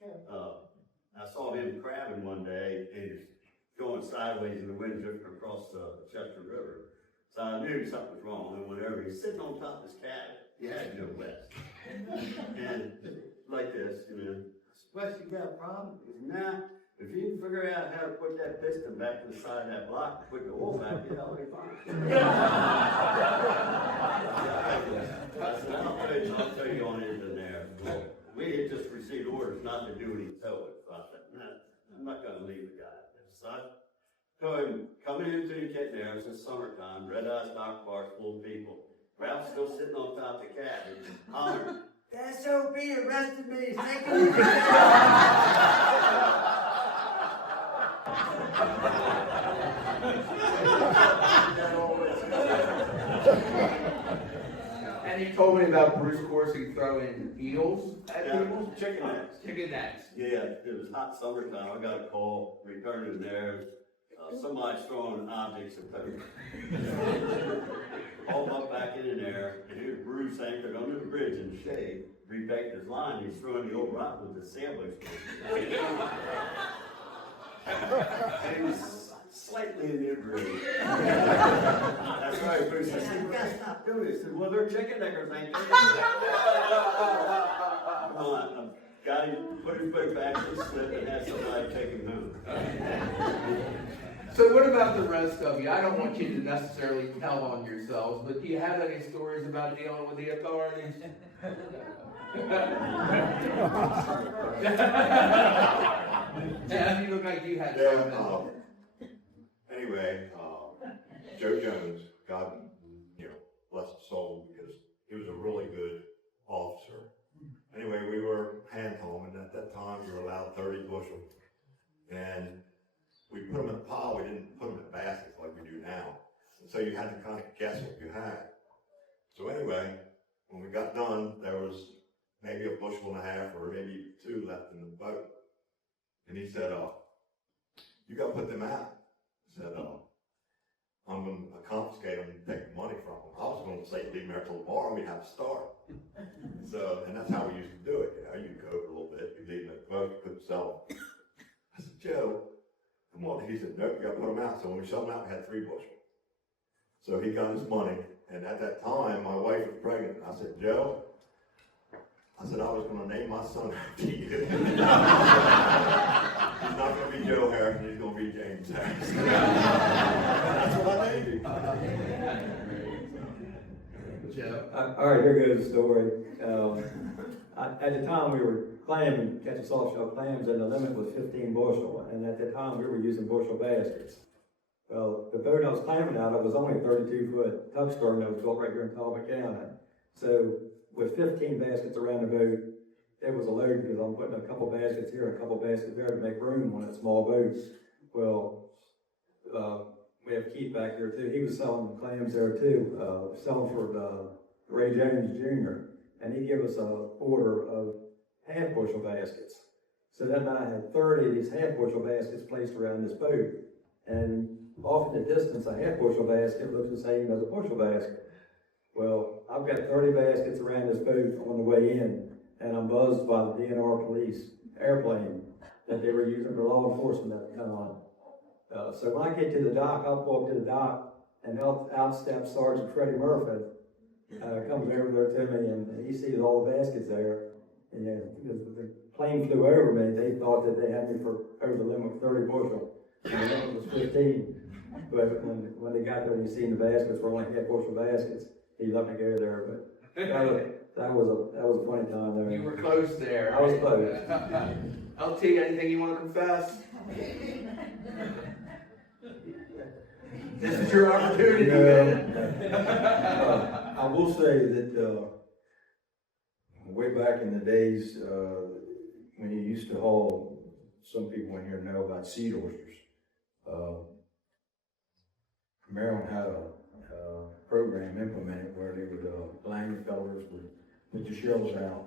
I saw him crabbing one day, and he was going sideways in the wind drifting across the Chester River. So I knew something was wrong, and whenever he's sitting on top of his cabin, you had to go Wes. And like this, you know, Wes, you got a problem? He said, nah, if you can figure out how to put that piston back to the side of that block, put the oil back, you'll be fine. I said, I'll tell you on into there. Well, we had just received orders not to do what he told us. So I said, nah, I'm not going to leave the guy. So I told him, coming into the Kent Narrows, it's summertime, red-eyes, dark bars, full of people. Ralph's still sitting on top of the cabin, hollering, that SOB arrested me, thank you. And he told me about Bruce Corsi throwing eels at people. Chicken necks. Chicken necks. Yeah, it was hot summertime. I got a call, returning there. Somebody's throwing objects at them. Hauled up back in there, and here's Bruce anchored under the bridge in the shade, rebaked his line. He's throwing the old rock with the sailboat. And he was slightly inebriated. That's right, Bruce. I said, you gotta stop doing this. He said, well, they're chicken neckers, ain't they? Come on, got him, put his boat back in the slip, and had somebody take him home. So what about the rest of you? I don't want you to necessarily tell on yourselves, but do you have any stories about dealing with the authorities? Yeah, you look like you had something. Anyway, Joe Jones, God, bless his soul, because he was a really good officer. Anyway, we were hand homing. At that time, we were allowed 30 bushel. And we put them in a pile. We didn't put them in baskets like we do now. And so you had to kind of guess what you had. So anyway, when we got done, there was maybe a bushel and a half or maybe 2 left in the boat. And he said, you got to put them out. I said, I'm going to confiscate them and take the money from them. I was going to say leave them there till tomorrow, we'd have to start. So, and that's how we used to do it, you'd go for a little bit, you'd leave them at the boat, you couldn't sell them. I said, Joe, come on, he said, nope, you gotta put them out. So when we sold them out, we had 3 bushel. So he got his money, and at that time, my wife was pregnant. I said, Joe, I was gonna name my son after you. He's not gonna be Joe Harrison, he's gonna be James Harrison. That's what I named him. Joe? All right, here goes the story. At the time, we were catching soft-shell clams, and the limit was 15 bushel, and at the time, we were using bushel baskets. Well, the boat I was clamming out of was only a 32-foot tug stern that was built right here in Talbot County. So, with 15 baskets around the boat, it was a load because I'm putting a couple baskets here, a couple baskets there to make room on that small boat. Well, we have Keith back there too. He was selling clams there too, selling for Ray Jones Jr. And he gave us an order of half bushel baskets. So that night I had 30 of these half bushel baskets placed around this boat. And off in the distance, a half bushel basket looks the same as a bushel basket. Well, I've got 30 baskets around this boat on the way in, and I'm buzzed by the DNR police airplane that they were using for law enforcement at the time. So when I get to the dock, I'll pull up to the dock, and out steps Sergeant Freddie Murphy. Comes over there to me, and he sees all the baskets there. And the plane flew over me, they thought that they had me for over the limit of 30 bushel. And the limit was 15. But when they got there and he seen the baskets were only half bushel baskets, he let me go there. But that was a funny time there. You were close there. I was close. LT, anything you want to confess? This is your opportunity, man. I will say that way back in the days when you used to haul, some people in here know about seed oysters. Maryland had a program implemented where they would, land fellows would put the shells out,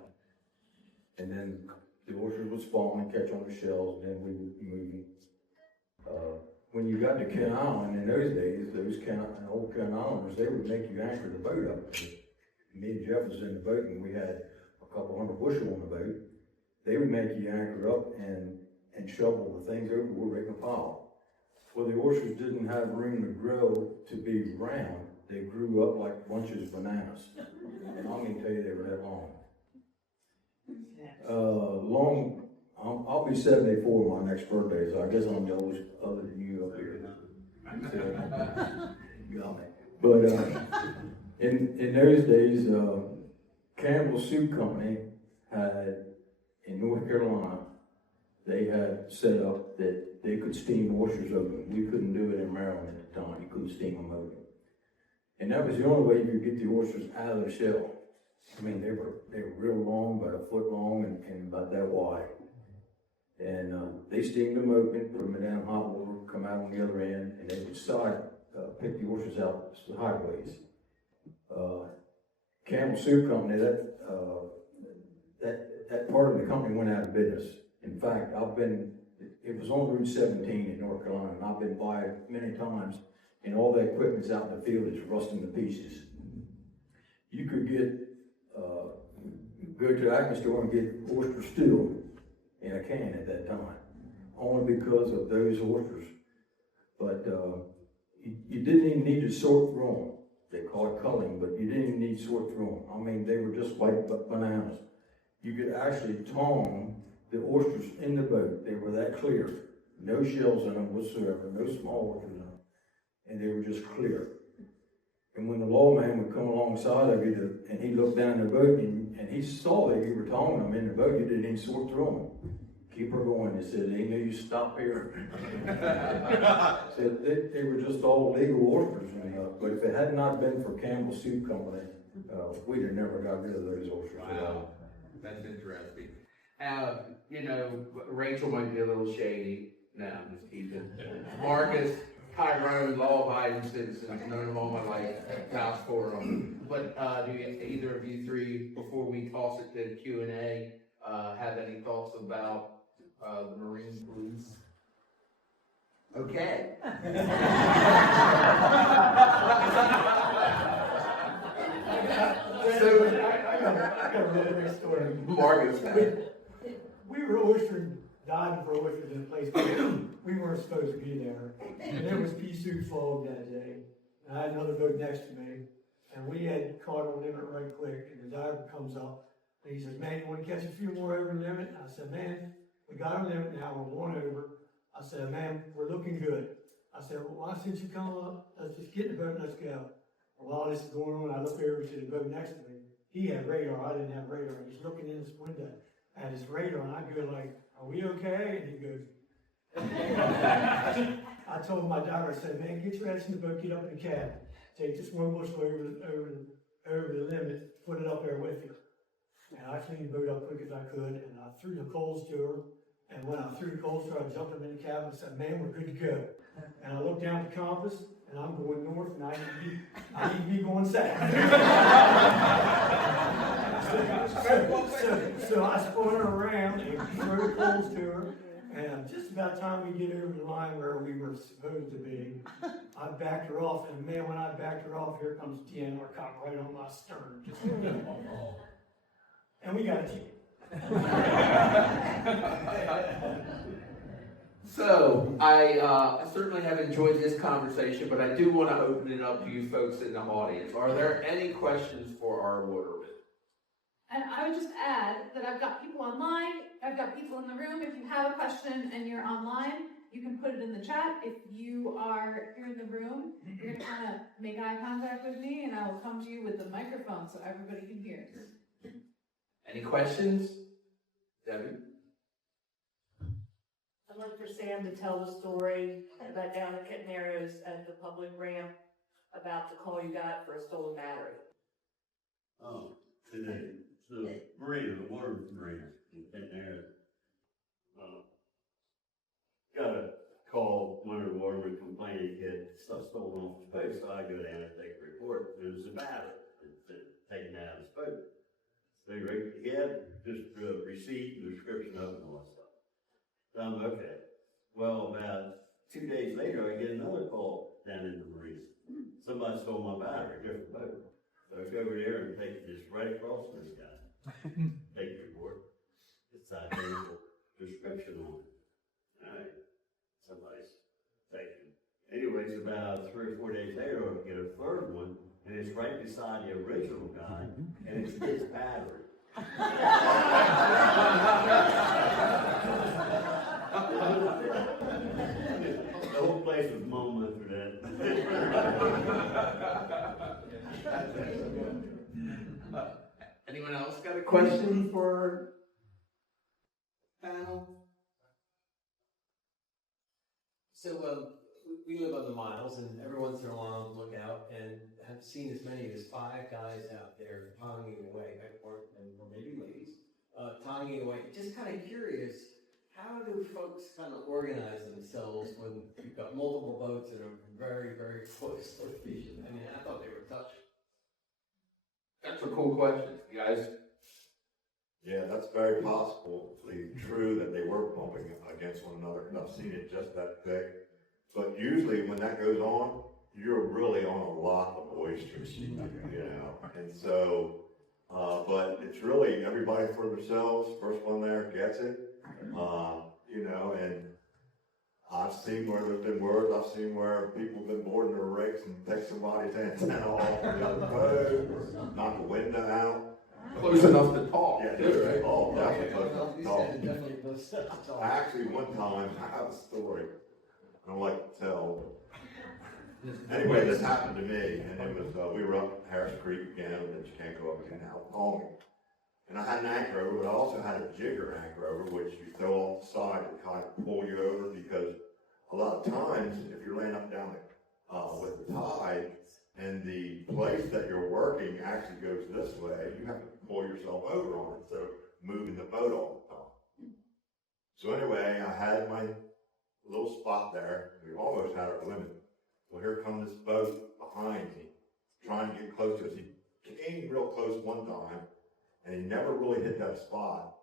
and then the oysters would spawn and catch on the shells, and then we would move them. When you got to Kent Island in those days, those old Kent Islanders, they would make you anchor the boat up. Me and Jeff was in the boat, and we had a couple hundred bushel on the boat. They would make you anchor up and shovel the things overboard, make a pile. Well, the oysters didn't have room to grow to be round. They grew up like bunches of bananas. And I'm going to tell you they were that long. I'll be 74 on my next birthday, so I guess I'm the oldest other than you up here. Got me. But in those days, Campbell Soup Company had, in North Carolina, they had set up that they could steam oysters open. We couldn't do it in Maryland at the time. You couldn't steam them open. And that was the only way you could get the oysters out of the shell. I mean, they were real long, about a foot long and about that wide. And they steamed them open, put them in hot water, come out on the other end, and they would pick the oysters out sideways. Campbell Soup Company, that part of the company went out of business. In fact, it was on Route 17 in North Carolina, and I've been by it many times, and all that equipment's out in the field, it's rusting to pieces. You could go to the Acme store and get oyster stew in a can at that time, only because of those oysters. But you didn't even need to sort through them. They call it culling, but you didn't even need to sort through them. I mean, they were just like bananas. You could actually tong the oysters in the boat. They were that clear. No shells in them whatsoever, no small oysters in them. And they were just clear. And when the lawman would come alongside of you and he looked down the boat and he saw that you were tonging them in the boat, you didn't even sort through them. Keep her going, he said, they knew you stop here. So they were just all legal oysters. But if it had not been for Campbell Soup Company, we'd have never got rid of those oysters. Wow, that's interesting. Rachel might be a little shady. No, I'm just teasing. Marcus, Tyrone, law-abiding citizens, known them all my life, vouch for them. But do either of you three, before we toss it to Q&A, have any thoughts about the Marine Police? Okay. Marcus had. We were oystering, diving for oysters in a place where we weren't supposed to be there. And there was pea soup fog that day. And I had another boat next to me. And we had caught on limit right quick. And the diver comes up and he says, man, you want to catch a few more over limit? And I said, man, we got our limit now. We're one over. I said, man, we're looking good. I said, well, why since you come up, let's just get in the boat and let's go. Well, while this is going on, I look over to the boat next to me. He had radar. I didn't have radar. He's looking in his window at his radar, and I go like, are we okay? And he goes, I told my diver, I said, man, get your ass in the boat, get up in the cab. Take this one bushel over the limit, put it up there with you. And I cleaned the boat up quick as I could, and I threw the coals to her. And when I threw the coals to her, I jumped him in the cab and said, man, we're good to go. And I looked down at the compass, and I'm going north, and I need to be going south. So I spun her around and threw the coals to her, and just about time we get over the line where we were supposed to be, I backed her off, and man, when I backed her off, here comes DNR cop right on my stern. And we got a ticket. So, I certainly have enjoyed this conversation, but I do want to open it up to you folks in the audience. Are there any questions for our watermen? And I would just add that I've got people online, I've got people in the room. If you have a question and you're online, you can put it in the chat. If you are here in the room, you're gonna kind of make eye contact with me, and I will come to you with the microphone so everybody can hear. Any questions? Debbie? I'd like for Sam to tell the story about down at Catanaros at the public ramp about the call you got for a stolen battery. Oh, today, the marina, the water marina in there. Got a call, one of the watermen complaining he had stuff stolen off his boat, so I go down and take a report. It was a battery that's taken out of his boat. So he had just a receipt and description of it and all that stuff. So I'm okay. Well, about 2 days later, I get another call down in the marina. Somebody stole my battery, different boat. So I go over there and take this right across from this guy. Take the report. It's identical description on it. All right. Somebody's taking. Anyways, about 3 or 4 days later, I get a third one, and it's right beside the original guy, and it's his battery. The whole place was moaning after that. Anyone else got a question for panel? So we live on the miles, and every once in a while I look out and have seen as many as 5 guys out there tonguing away, or maybe ladies, tonguing away. Just kind of curious, how do folks kind of organize themselves when you've got multiple boats in a very, very close location? I mean, I thought they were touching. That's a cool question, you guys. Yeah, that's very possibly true that they were bumping against one another, and I've seen it just that thick. But usually when that goes on, you're really on a lot of oysters, you know, and so, but it's really everybody for themselves, first one there gets it, you know, and I've seen where there's been words, I've seen where people have been boarding their rigs and take somebody's antenna off the other boat, or knock a window out. Close enough to talk. Yeah, too, right? oh, definitely close enough to talk. Definitely close enough to talk. Actually, one time, I have a story I don't like to tell. Anyway, this happened to me, and it was, we were up Harris Creek again, and then you can't go up again now, Palmy. And I had an anchor over, but I also had a jigger anchor over, which you throw off the side to kind of pull you over, because a lot of times, if you're laying up down with the tide, and the place that you're working actually goes this way, you have to pull yourself over on it, so moving the boat all the time. So anyway, I had my little spot there. We almost had our limit. Well, here comes this boat behind me, trying to get close to us. He came real close one time, and he never really hit that spot.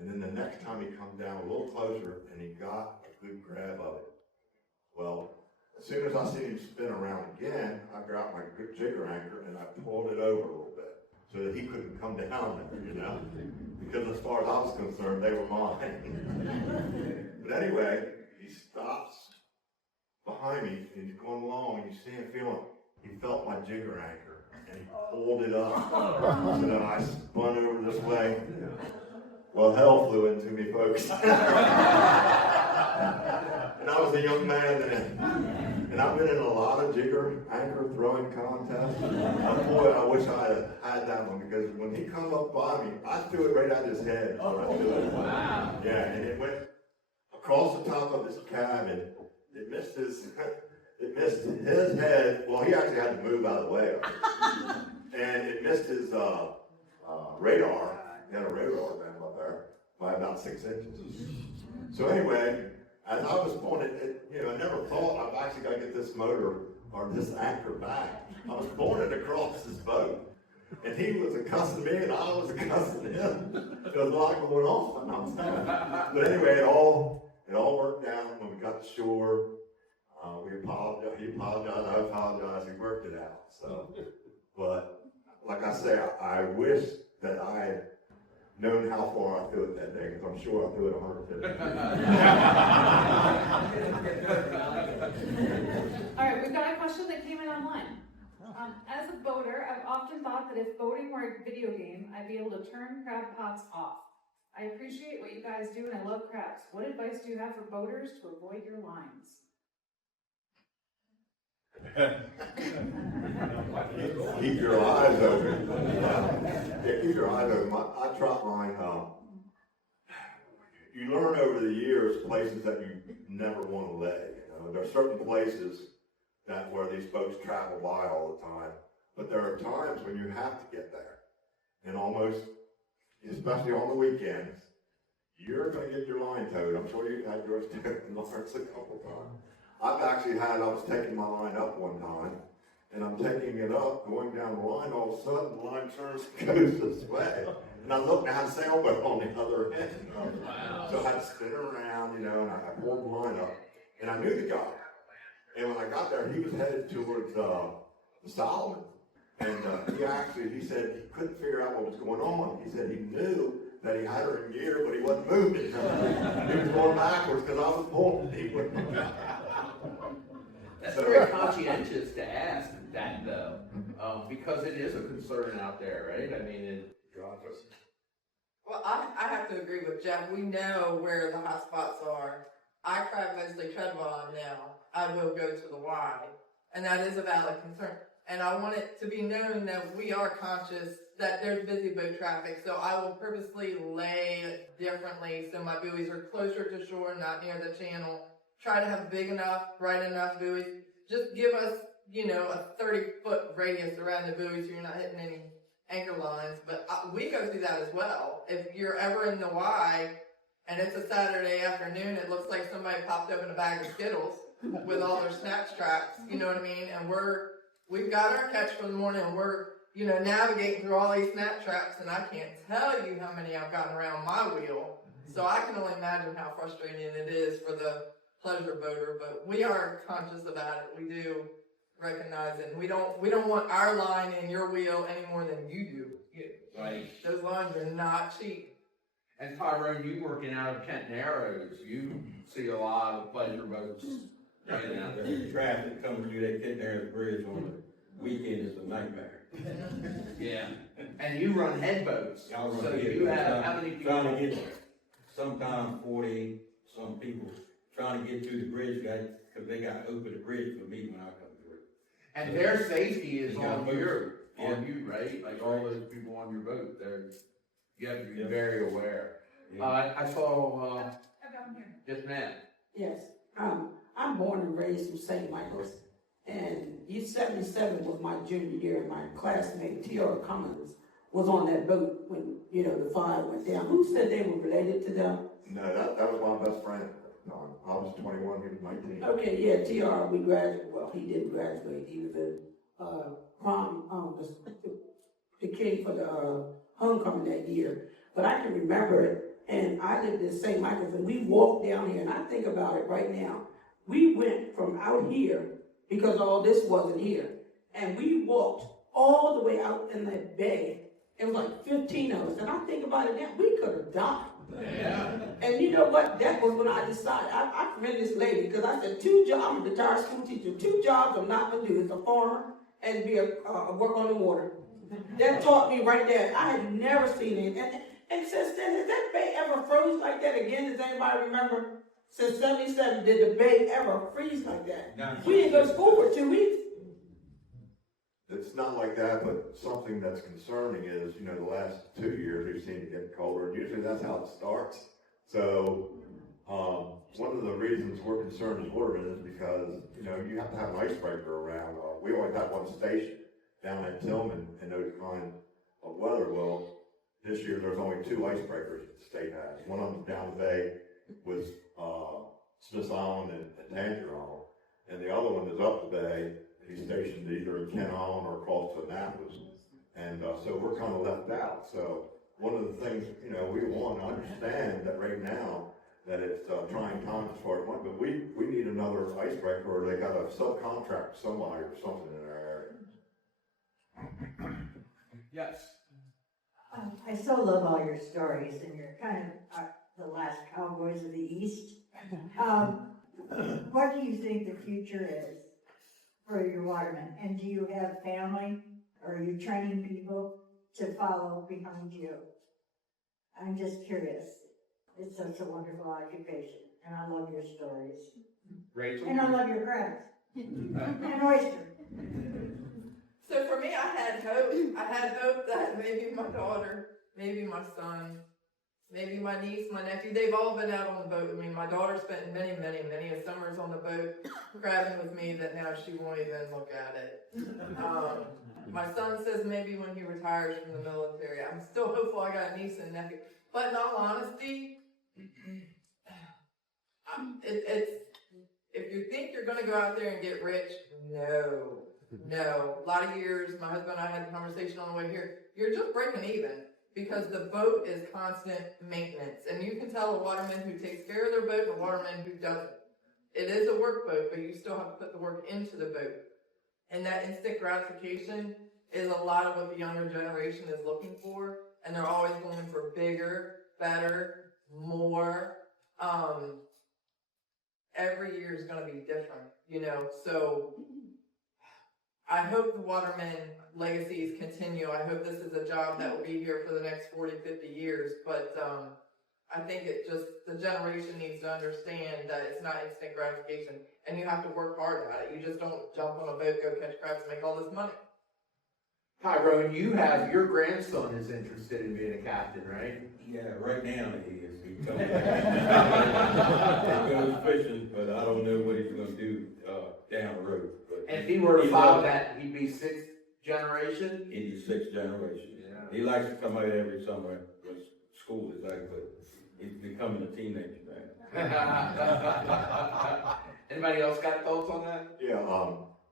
And then the next time he comes down a little closer, and he got a good grab of it. Well, as soon as I seen him spin around again, I grabbed my jigger anchor and I pulled it over a little bit. so that he couldn't come down there, you know? Because as far as I was concerned, they were mine. But anyway, he stops behind me, and he's going along, and you see him feeling, he felt my jigger anchor, and he pulled it up. So then I spun over this way. Well, hell flew into me, folks. And I was a young man then. And I've been in a lot of jigger anchor throwing contests. Boy, I wish I had that one, because when he come up by me, I threw it right at his head. Wow. Yeah, and it went across the top of his cabin. It missed his head. Well, he actually had to move out of the way. And it missed his radar. He had a radar ram up there by about 6 inches. So anyway, as I was pulling it, I never thought I've actually got to get this motor or this anchor back. I was pulling it across his boat. And he was accosting me, and I was accosting him. There was a lot going on. But anyway, it all worked out when we got to shore. We apologized. He apologized. I apologized. We worked it out. So, but like I say, I wish that I had known how far I threw it that day, because I'm sure I threw it 150. All right, we've got a question that came in online. As a boater, I've often thought that if boating were a video game, I'd be able to turn crab pots off. I appreciate what you guys do, and I love crabs. What advice do you have for boaters to avoid your lines? Keep your eyes open. Yeah, keep your eyes open. I trot line. You learn over the years places that you never want to lay. There are certain places where these boats travel by all the time, but there are times when you have to get there, and almost, especially on the weekends, you're going to get your line towed. I'm sure you had yours towed in Lawrence a couple times. I was taking my line up one time, and I'm taking it up, going down the line, all of a sudden the line turns and goes this way. And I looked, and I had a sailboat on the other end. Wow. So I had to spin around, and I pulled the line up, and I knew the guy. And when I got there, he was headed towards the Solomon. And he said he couldn't figure out what was going on. He said he knew that he had her in gear, but he wasn't moving. He was going backwards because I was pulling. He wouldn't. That's very conscientious to ask that, though, because it is a concern out there, right? I mean, it drives us. Well, I have to agree with Jeff. We know where the hot spots are. I crab mostly Treadwell now. I will go to the Y, and that is a valid concern. And I want it to be known that we are conscious that there's busy boat traffic, so I will purposely lay differently so my buoys are closer to shore, not near the channel. Try to have big enough, bright enough buoys. Just give us, a 30-foot radius around the buoys so you're not hitting any anchor lines. But we go through that as well. If you're ever in the Y and it's a Saturday afternoon, it looks like somebody popped open a bag of Skittles with all their snatch traps, you know what I mean? And we've got our catch for the morning, and we're, navigating through all these snatch traps, and I can't tell you how many I've gotten around my wheel. So I can only imagine how frustrating it is for the pleasure boater, but we are conscious about it. We do recognize it. And we don't want our line in your wheel any more than you do. Right. Those lines are not cheap. And Tyrone, you working out of Kent Narrows, you see a lot of pleasure boats right out there. The traffic coming through that Kent Narrows Bridge on the weekend is a nightmare. Yeah. And you run head boats. Y'all run so head you boats. have how many people? Trying to get sometimes 40 some people trying to get through the bridge because they got to open the bridge for me when I come through. And their safety is Yeah. on you, right? Like all those people on your boat, you have to be very aware. Yeah. I saw, yes ma'am. Yes, I'm born and raised from St. Michael's, and U-77 was my junior year, and my classmate T.R. Cummins was on that boat when, the fire went down. Who said they were related to them? No, that was my best friend. No, I was 21, he was 19. Okay, yeah, T.R., we graduated, well, he didn't graduate, he was prom, the king for the homecoming that year. But I can remember it, and I lived in St. Michael's, and we walked down here, and I think about it right now. We went from out here, because all this wasn't here, and we walked all the way out in the bay It was like 15 of us, and I think about it now, we could have died. Yeah. And you know what? That was when I decided, I met this lady, because I said, two jobs, I'm a retired school teacher, 2 jobs I'm not gonna do, is a farmer and be a work on the water. That taught me right there. I had never seen it. And since then, has that bay ever froze like that again? Does anybody remember? Since 77, did the bay ever freeze like that? No. We didn't go to school for 2 weeks. It's not like that, but something that's concerning is, you know, the last 2 years, we've seen it get colder, and usually that's how it starts. So, one of the reasons we're concerned as watermen is because, you know, you have to have an icebreaker around. We always have one station down at Tillman in those kind of weather. Well, this year there's only 2 icebreakers the state has. One of them's down the bay with Smith Island and Tangier Island, and the other one is up the bay. He's stationed either in Kent Island or across to Annapolis, and so we're kind of left out. So one of the things, you know, we want to understand that right now that it's trying times as far as money, but we need another icebreaker, or they got a subcontract somebody or something in our area. Yes. I so love all your stories, and you're kind of the last cowboys of the East. What do you think the future is for your watermen? And do you have family, or are you training people to follow behind you? I'm just curious. It's such a wonderful occupation, and I love your stories. Rachel? And I love your crabs. And oyster. So for me, I had hope. I had hope that maybe my daughter, maybe my son, maybe my niece, my nephew, they've all been out on the boat with me. My daughter spent many a summers on the boat crabbing with me that now she won't even look at it. My son says maybe when he retires from the military. I'm still hopeful I got a niece and nephew. But in all honesty, if you think you're going to go out there and get rich, no. A lot of years, my husband and I had a conversation on the way here, you're just breaking even because the boat is constant maintenance. And you can tell a waterman who takes care of their boat and a waterman who doesn't. It is a work boat, but you still have to put the work into the boat. And that instant gratification is a lot of what the younger generation is looking for. And they're always going for bigger, better, more. Every year is going to be different, you know. So I hope the watermen legacies continue. I hope this is a job that will be here for the next 40, 50 years. But I think the generation needs to understand that it's not instant gratification. And you have to work hard at it. You just don't jump on a boat, go catch crabs, and make all this money. Tyrone, your grandson is interested in being a captain, right? Yeah, right now he is. He told me. He goes fishing, but I don't know what he's gonna do, down the road. But And if he were to follow that, he'd be 6th generation? He's 6th generation. Yeah. He likes to come out every summer when school is out, but he's becoming a teenager now. Anybody else got thoughts on that? Yeah,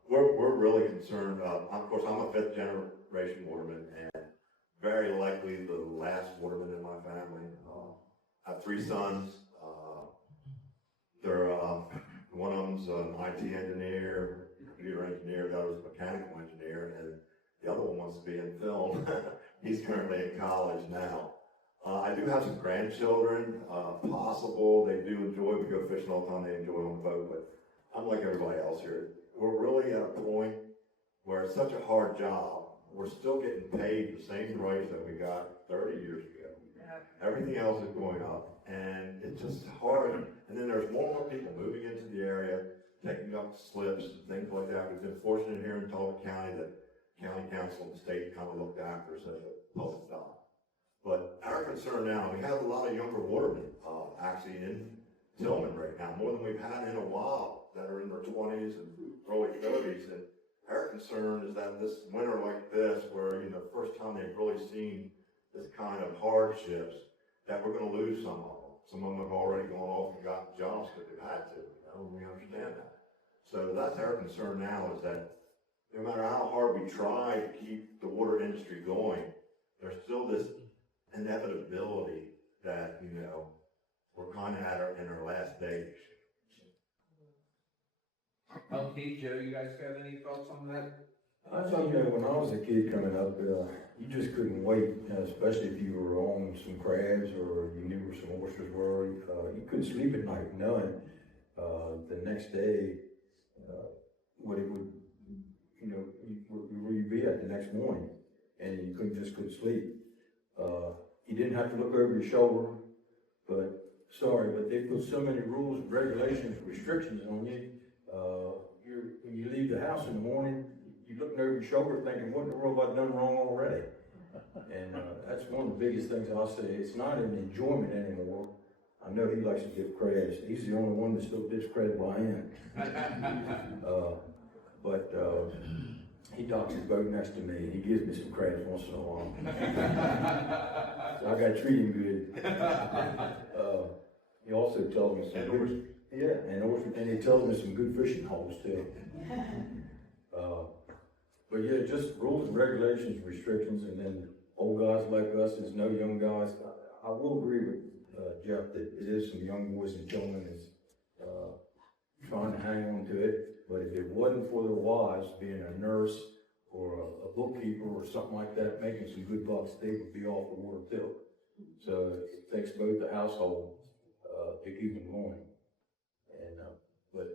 we're really concerned. Of course, I'm a 5th generation waterman, and very likely the last waterman in my family. I have 3 sons. They're one of them's an IT engineer, computer engineer. The other's a mechanical engineer, and the other one wants to be in film. He's currently in college now. I do have some grandchildren, possible. They do enjoy, we go fishing all the time, they enjoy on the boat, but I'm like everybody else here. We're really at a point where it's such a hard job. We're still getting paid the same price that we got 30 years ago. Everything else is going up, and it's just hard. And then there's more and more people moving into the area, taking up slips and things like that. We've been fortunate here in Talbot County that county council and the state kind of looked after us as a public dock. But our concern now, we have a lot of younger watermen actually in Tillman right now, more than we've had in a while, that are in their 20s and early 30s. And our concern is that this winter like this, where, you know, the first time they've really seen this kind of hardships, that we're going to lose some of them. Some of them have already gone off and got jobs because they've had to, you know, and we understand that. So that's our concern now, is that no matter how hard we try to keep the water industry going, there's still this inevitability that, you know, we're kind of in our last days. LT, Joe, you guys got any thoughts on that? When I was a kid coming up, you just couldn't wait, especially if you were on some crabs or you knew where some oysters were. You couldn't sleep at night knowing the next day what it would, where you'd be at the next morning, and you couldn't sleep. You didn't have to look over your shoulder, but they put so many rules and regulations, restrictions on you. When you leave the house in the morning, you're looking over your shoulder thinking, what in the world have I done wrong already? And that's one of the biggest things I'll say. It's not an enjoyment anymore. I know he likes to dip crabs. He's the only one that still dips crabs by hand. But he docks his boat next to me, and he gives me some crabs once in a while. So I gotta treat him good. He also tells me some good, and he tells me some good fishing holes too. But yeah, just rules and regulations, restrictions, and then old guys like us, there's no young guys. I will agree with Jeff that it is some young boys and gentlemen that's trying to hang on to it. But if it wasn't for their wives being a nurse or a bookkeeper or something like that, making some good bucks, they would be off the water too. So it takes both the household to keep them going. And but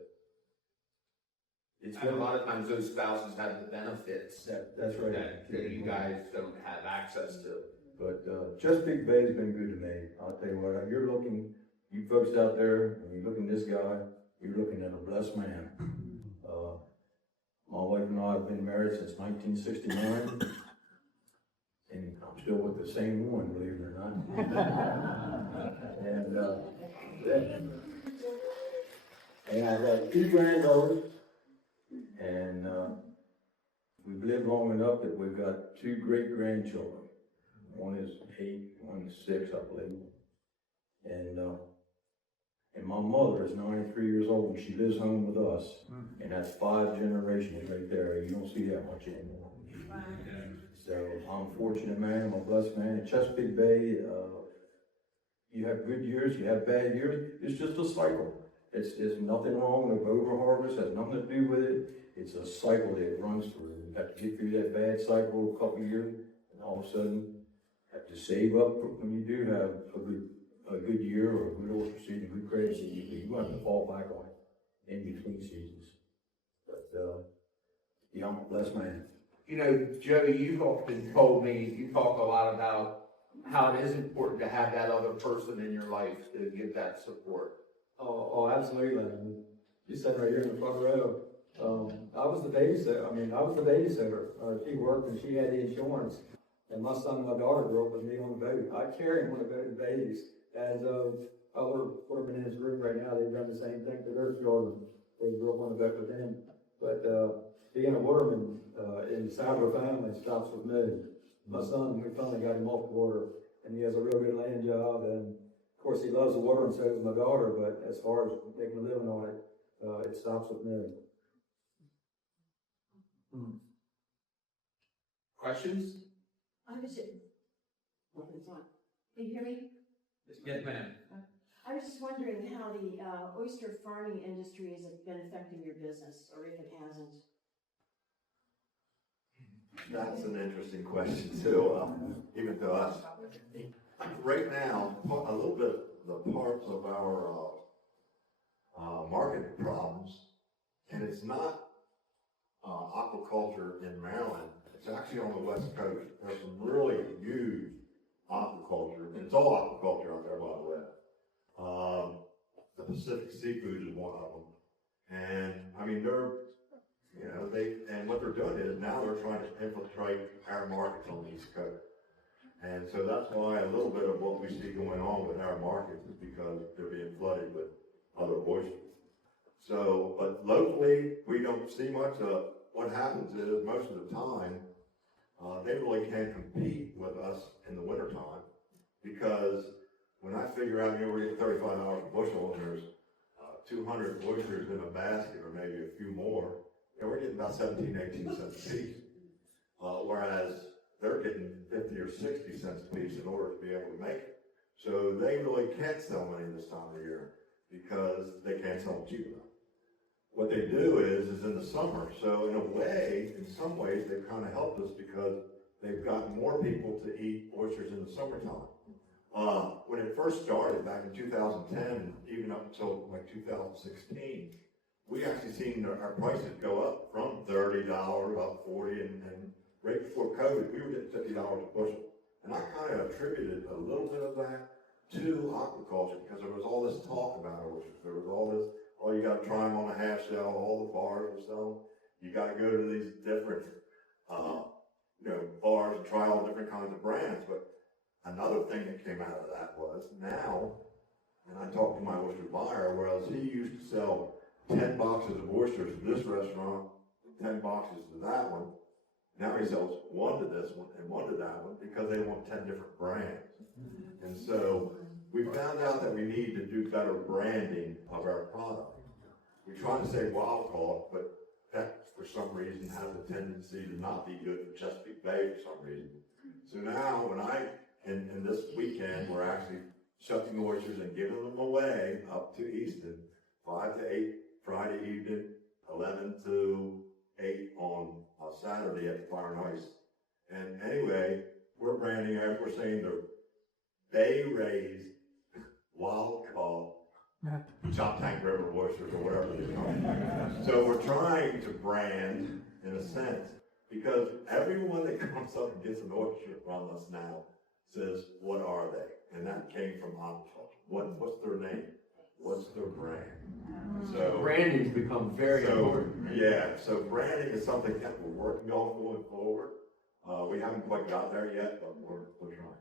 it's And a lot of times those spouses have the benefits that's right. that you guys don't have access to. But Chesapeake Bay has been good to me. I'll tell you what, you folks out there, when you're looking at this guy, you're looking at a blessed man. My wife and I have been married since 1969, and I'm still with the same woman, believe it or not. And I've got 2 granddaughters, and we've lived long enough that we've got 2 great-grandchildren. One is 8, one is 6, I believe. And my mother is 93 years old, and she lives home with us. And that's 5 generations right there. You don't see that much anymore. So I'm a fortunate man, I'm a blessed man. In Chesapeake Bay, you have good years, you have bad years. It's just a cycle. It's nothing wrong with over-harvest, has nothing to do with it. It's a cycle that it runs through. You have to get through that bad cycle a couple of years, and all of a sudden, have to save up when you do have a good year or a good oyster season, a good crab season. You have to fall back on it in between seasons. But yeah, I'm a blessed man. Joey, you've often told me, you talk a lot about how it is important to have that other person in your life to give that support. Oh, absolutely. You sat right here in the front row. I was the babysitter. She worked and she had the insurance. And my son and my daughter grew up with me on the boat. I carry them on the boat as babies. As other watermen in this group right now, they've done the same thing to their children. They grew up on the boat with them. But being a waterman in the Sadler family stops with me. My son, we finally got him off the water, and he has a real good land job. And of course, he loves the water, and so does my daughter. But as far as making a living on it, it stops with me. Questions? I was just, can you hear me? Yes, ma'am. I was just wondering how the oyster farming industry has been affecting your business, or if it hasn't. That's an interesting question too, even to us. Right now, a little bit the parts of our market problems, and it's not aquaculture in Maryland. It's actually on the West Coast. There's some really huge aquaculture, and it's all aquaculture out there, by the way. The Pacific Seafood is one of them, and I mean and what they're doing is now they're trying to infiltrate our markets on the East Coast, and so that's why a little bit of what we see going on with our markets is because they're being flooded with other oysters. So, but locally we don't see much of. What happens is most of the time they really can't compete with us in the wintertime, because when I figure out we're getting $35 a bushel and there's 200 oysters in a basket or maybe a few more, we're getting about 17, 18 cents a piece. Whereas they're getting 50 or 60 cents a piece in order to be able to make it. So they really can't sell many this time of year because they can't sell them cheap enough. what they do is in the summer. So in a way, in some ways, they've kind of helped us because they've gotten more people to eat oysters in the summertime. When it first started back in 2010, even up until like 2016, we actually seen our prices go up from $30 up 40, and right before COVID, we were getting $50 a bushel. And I kind of attributed a little bit of that to aquaculture because there was all this talk about oysters. There was all this, oh, you got to try them on a half shell. All the bars will sell them. You got to go to these different, bars and try all different kinds of brands. But another thing that came out of that was now, and I talked to my oyster buyer, whereas he used to sell 10 boxes of oysters to this restaurant, 10 boxes to that one. Now he sells one to this one and one to that one because they want 10 different brands. And so we found out that we need to do better branding of our product. We try to say wild caught, but that for some reason has a tendency to not be good for Chesapeake Bay for some reason. So now in this weekend, we're actually shucking oysters and giving them away up to Easton, 5 to 8 Friday evening, 11 to 8 on Saturday at the Fire and Ice. And anyway, we're branding it. We're saying they're Bay raised, wild caught, Chop Tank River oysters or whatever they are. So we're trying to brand in a sense because everyone that comes up and gets an oyster from us now says, what are they? And that came from aquaculture. What's their name? What's their brand? So Branding's become very important. Yeah, so branding is something that we're working on going forward. We haven't quite got there yet, but we're trying.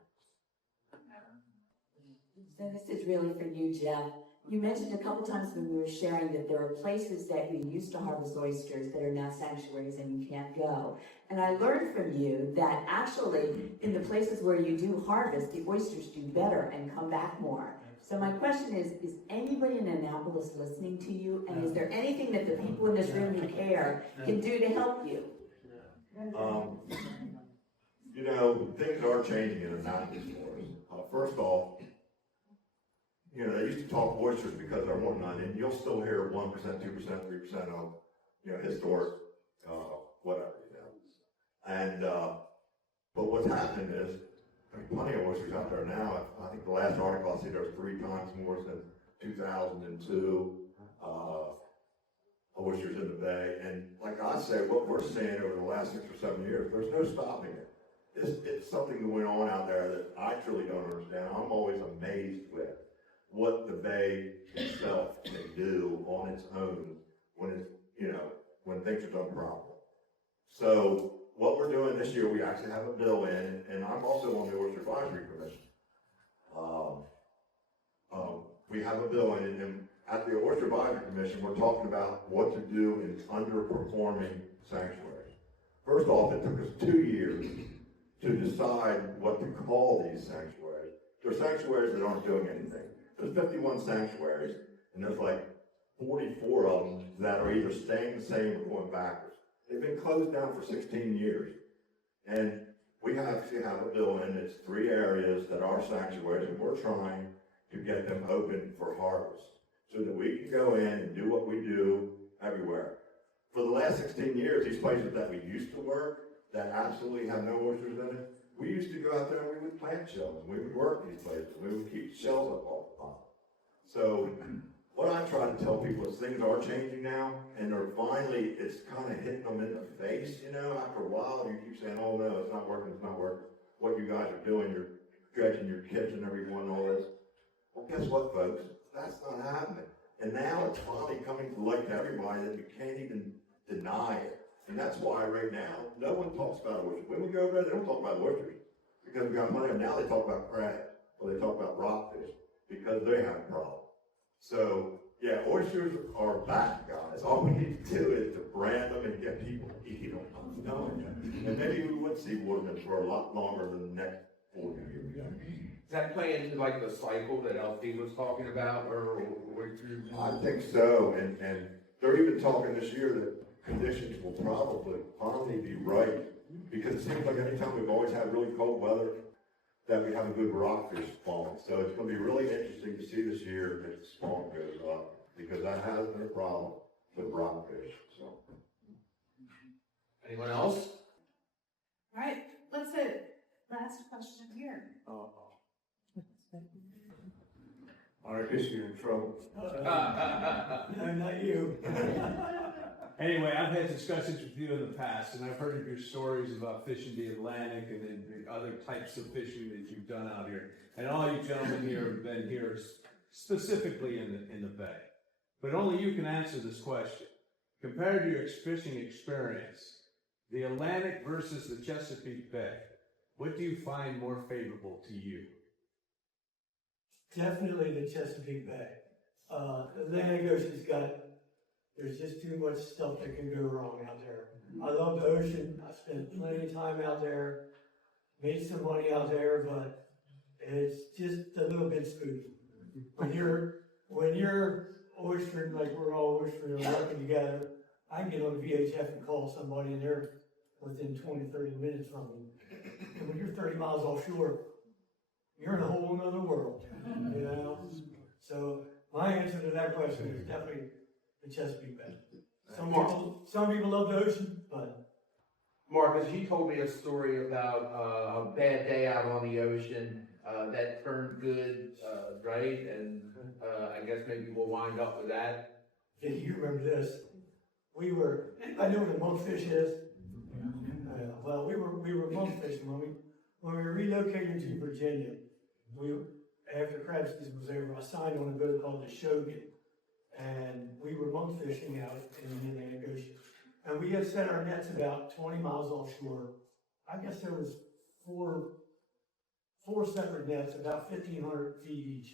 So this is really for you, Jeff. You mentioned a couple times when we were sharing that there are places that you used to harvest oysters that are now sanctuaries and you can't go. And I learned from you that actually in the places where you do harvest, the oysters do better and come back more. So my question is anybody in Annapolis listening to you? And is there anything that the people in this room who care can do to help you? Things are changing in Annapolis for us. First off, they used to talk oysters because they're one nine, and you'll still hear 1%, 2%, 3% of, historic, whatever, And, but what's happened is there's plenty of oysters out there now. I think the last article I see there's 3 times more than 2002 oysters in the bay. And like I say, what we're seeing over the last 6 or 7 years, there's no stopping it. It's something going on out there that I truly don't understand. I'm always amazed with what the bay itself can do on its own when it's, when things are done properly. So what we're doing this year, we actually have a bill in, and I'm also on the Oyster Advisory Commission. We have a bill in, and at the Oyster Advisory Commission, we're talking about what to do in underperforming sanctuaries. First off, it took us 2 years to decide what to call these sanctuaries. There are sanctuaries that aren't doing anything. There's 51 sanctuaries, and there's like 44 of them that are either staying the same or going backwards. They've been closed down for 16 years. And we actually have a bill in, it's 3 areas that are sanctuaries, and we're trying to get them open for harvest so that we can go in and do what we do everywhere. For the last 16 years, these places that we used to work that absolutely have no oysters in it, we used to go out there and we would plant shells, and we would work these places, we would keep shells up all the time. So what I try to tell people is things are changing now, and they're finally, it's kind of hitting them in the face, after a while you keep saying, oh no, it's not working, what you guys are doing, you're dredging your kitchen, everyone, all this. Well, guess what, folks? That's not happening. And now it's finally coming to light to everybody that you can't even deny it. And that's why right now, no one talks about oysters. When we go over there, they don't talk about oysters because we got money. And now they talk about crab, or they talk about rockfish because they have a problem. So, yeah, oysters are back, guys. All we need to do is to brand them and get people to eat them. And maybe we would see Watermen for a lot longer than the next 40 years. Does that play into like the cycle that LT was talking about, or I think so, and they're even talking this year that conditions will probably finally be right, because it seems like anytime we've always had really cold weather, that we have a good rockfish spawn. So it's going to be really interesting to see this year if the spawn goes up, because that has been a problem with rockfish, so. Anyone else? All right, let's say, last question here. I guess you're in trouble. No, not you. Anyway, I've had discussions with you in the past, and I've heard of your stories about fishing the Atlantic and then the other types of fishing that you've done out here. And all you gentlemen here have been here specifically in the bay. But only you can answer this question. Compared to your fishing experience, the Atlantic versus the Chesapeake Bay, what do you find more favorable to you? Definitely the Chesapeake Bay. Atlantic Ocean's there's just too much stuff that can go wrong out there. I love the ocean. I spent plenty of time out there, made some money out there, but it's just a little bit spooky. When you're oystering, like we're all oystering and working together, I can get on the VHF and call somebody and they're within 20, 30 minutes from me. And when you're 30 miles offshore, you're in a whole other world, you know? So my answer to that question is definitely the Chesapeake Bay. Some people love the ocean, but Marcus, you told me a story about a bad day out on the ocean that turned good, right? And I guess maybe we'll wind up with that. yeah, you remember this. Anybody know what a monkfish is? Well, we were monk fishing when we relocated to Virginia. After crab season was over, I signed on a boat called the Shogun, and we were monk fishing out in the Atlantic Ocean. And we had set our nets about 20 miles offshore. I guess there was four separate nets, about 1,500 feet each,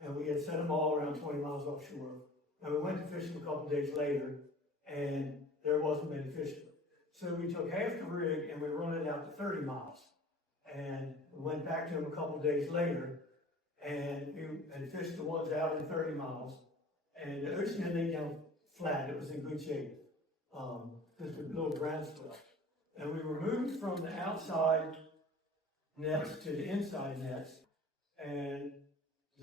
and we had set them all around 20 miles offshore. And we went to fishing a couple days later, and there wasn't many fishermen. So we took half the rig and we run it out to 30 miles. And we went back to them a couple days later and fished the ones out in 30 miles. And the ocean had laid down flat, it was in good shape. Just a little groundswell. And we were moved from the outside nets to the inside nets. And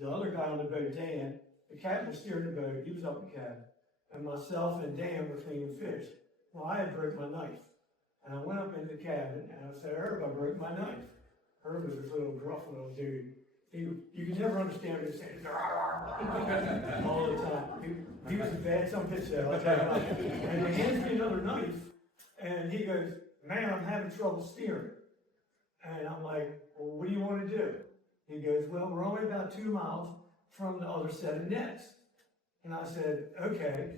the other guy on the boat, Dan, the captain was steering the boat, he was up the cabin. And myself and Dan were cleaning fish. Well, I had broke my knife. And I went up into the cabin and I said, Herb, I broke my knife. Herb was this little gruff little dude. You can never understand what he's saying. All the time. He was a bad son of a bitch, I'll tell you what. And he hands me another knife and he goes, man, I'm having trouble steering. And I'm like, well, what do you want to do? He goes, well, we're only about 2 miles from the other set of nets. And I said, okay.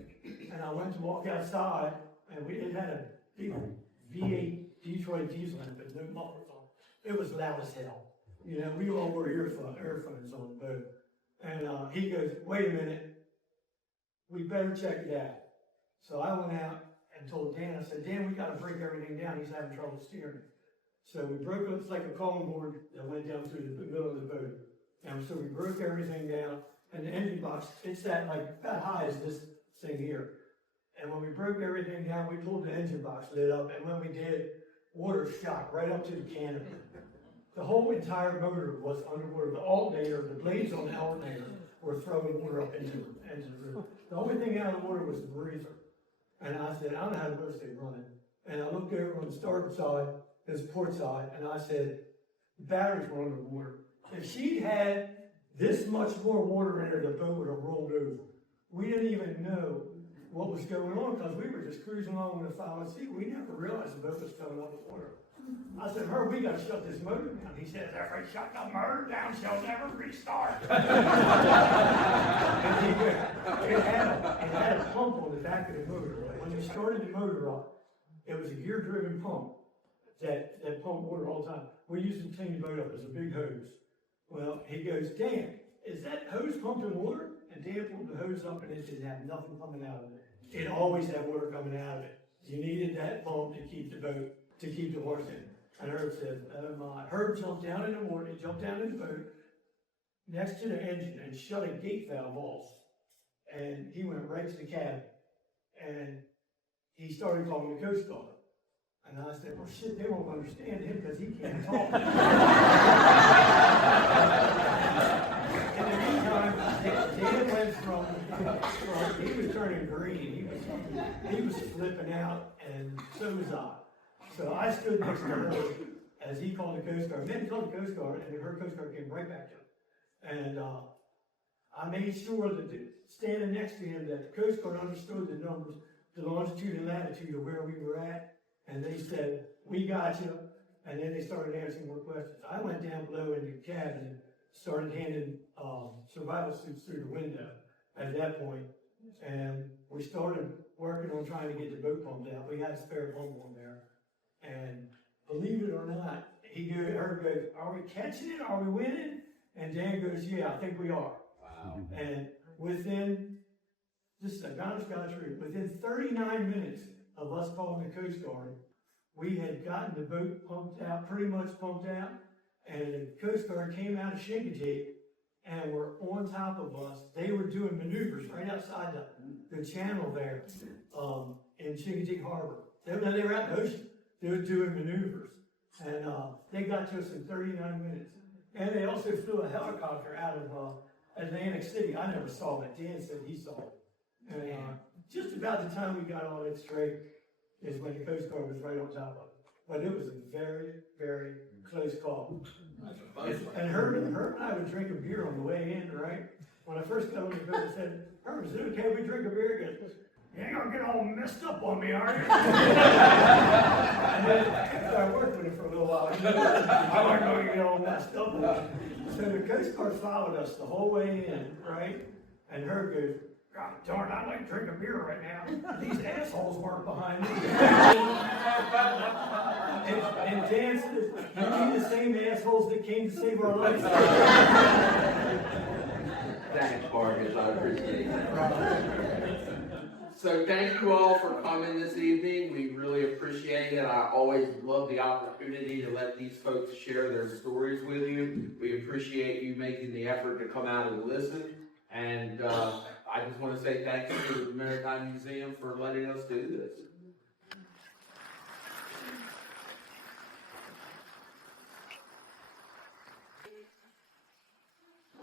And I went to walk outside and it had a big V8 Detroit diesel in it, but no mufflers on it. It was loud as hell. You know, we all wore earphones on the boat. And he goes, wait a minute, we better check it out. So I went out and told Dan, I said, Dan, we got to break everything down. He's having trouble steering. So we broke up, it's like a calling board that went down through the middle of the boat. And so we broke everything down. And the engine box, it's that like about high as this thing here. And when we broke everything down, we pulled the engine box lid up. And when we did, water shot right up to the canopy. The whole entire motor was underwater. The alternator, the blades on the alternator were throwing water up into the roof. The only thing out of the water was the breather. And I said, I don't know how the boat stayed running. And I looked over on the starboard side, this port side, and I said, the batteries were underwater. If she had this much more water in her, the boat would have rolled over. We didn't even know what was going on because we were just cruising along with a 5-seat. We never realized the boat was filling up with water. I said, Herb, we got to shut this motor down. He says, if we shut the motor down, she'll never restart. It had a pump on the back of the motor. When you started the motor up, it was a gear-driven pump that pumped water all the time. We used to clean the boat up. It was a big hose. Well, he goes, Dan, is that hose pumping water? And Dan pulled the hose up and it didn't have nothing coming out of it. It always had water coming out of it. You needed that pump to keep the boat, to keep the horse in. And Herb said, oh my. Herb jumped down in the water, he jumped down in the boat next to the engine and shut a gate valve off. And he went right to the cabin. And he started calling the Coast Guard. And I said, well, shit, they won't understand him because he can't talk. in the meantime, Dan went from, he was turning green, he was flipping out, and so was I. So I stood next to her as he called the Coast Guard. Then he called the Coast Guard, and her Coast Guard came right back to him. And I made sure that standing next to him, that the Coast Guard understood the numbers, the longitude and latitude of where we were at, and they said, "We got you." And then they started asking more questions. I went down below in the cabin and started handing survival suits through the window at that point. And we started working on trying to get the boat pumped out. We had a spare pump on there. And believe it or not, Herb goes, "Are we catching it? Are we winning?" And Dan goes, "Yeah, I think we are." Wow. And within, this is an honest God's truth, within 39 minutes of us calling the Coast Guard, we had gotten the boat pumped out, pretty much pumped out, and the Coast Guard came out of Chesapeake and were on top of us. They were doing maneuvers right outside the channel there in Chesapeake Harbor. They were out in the ocean. They were doing maneuvers. And they got to us in 39 minutes. And they also flew a helicopter out of Atlantic City. I never saw it. Dan said he saw it. And just about the time we got all that straight is when the Coast Guard was right on top of it. But it was a very, very close call. And Herb and I would drink a beer on the way in, right? When I first got on the boat, I said, "Herb, is it okay if we drink a beer?" He goes, "You ain't gonna get all messed up on me, are you?" And then after I worked with him for a little while, I wasn't gonna get all messed up on him. So the Coast Guard followed us the whole way in, right? And Herb goes, "God darn, I'd like to drink a beer right now. These assholes weren't behind me." and Dan says, "You mean the same assholes that came to save our lives?" Thanks, Marcus, I appreciate that. So thank you all for coming this evening. We really appreciate it. I always love the opportunity to let these folks share their stories with you. We appreciate you making the effort to come out and listen. And I just want to say thank you to the Maritime Museum for letting us do this.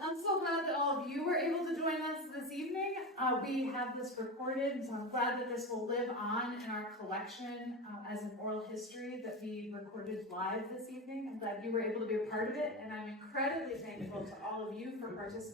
I'm so glad that all of you were able to join us this evening. We have this recorded, so I'm glad that this will live on in our collection as an oral history that we recorded live this evening. I'm glad you were able to be a part of it, and I'm incredibly thankful to all of you for participating.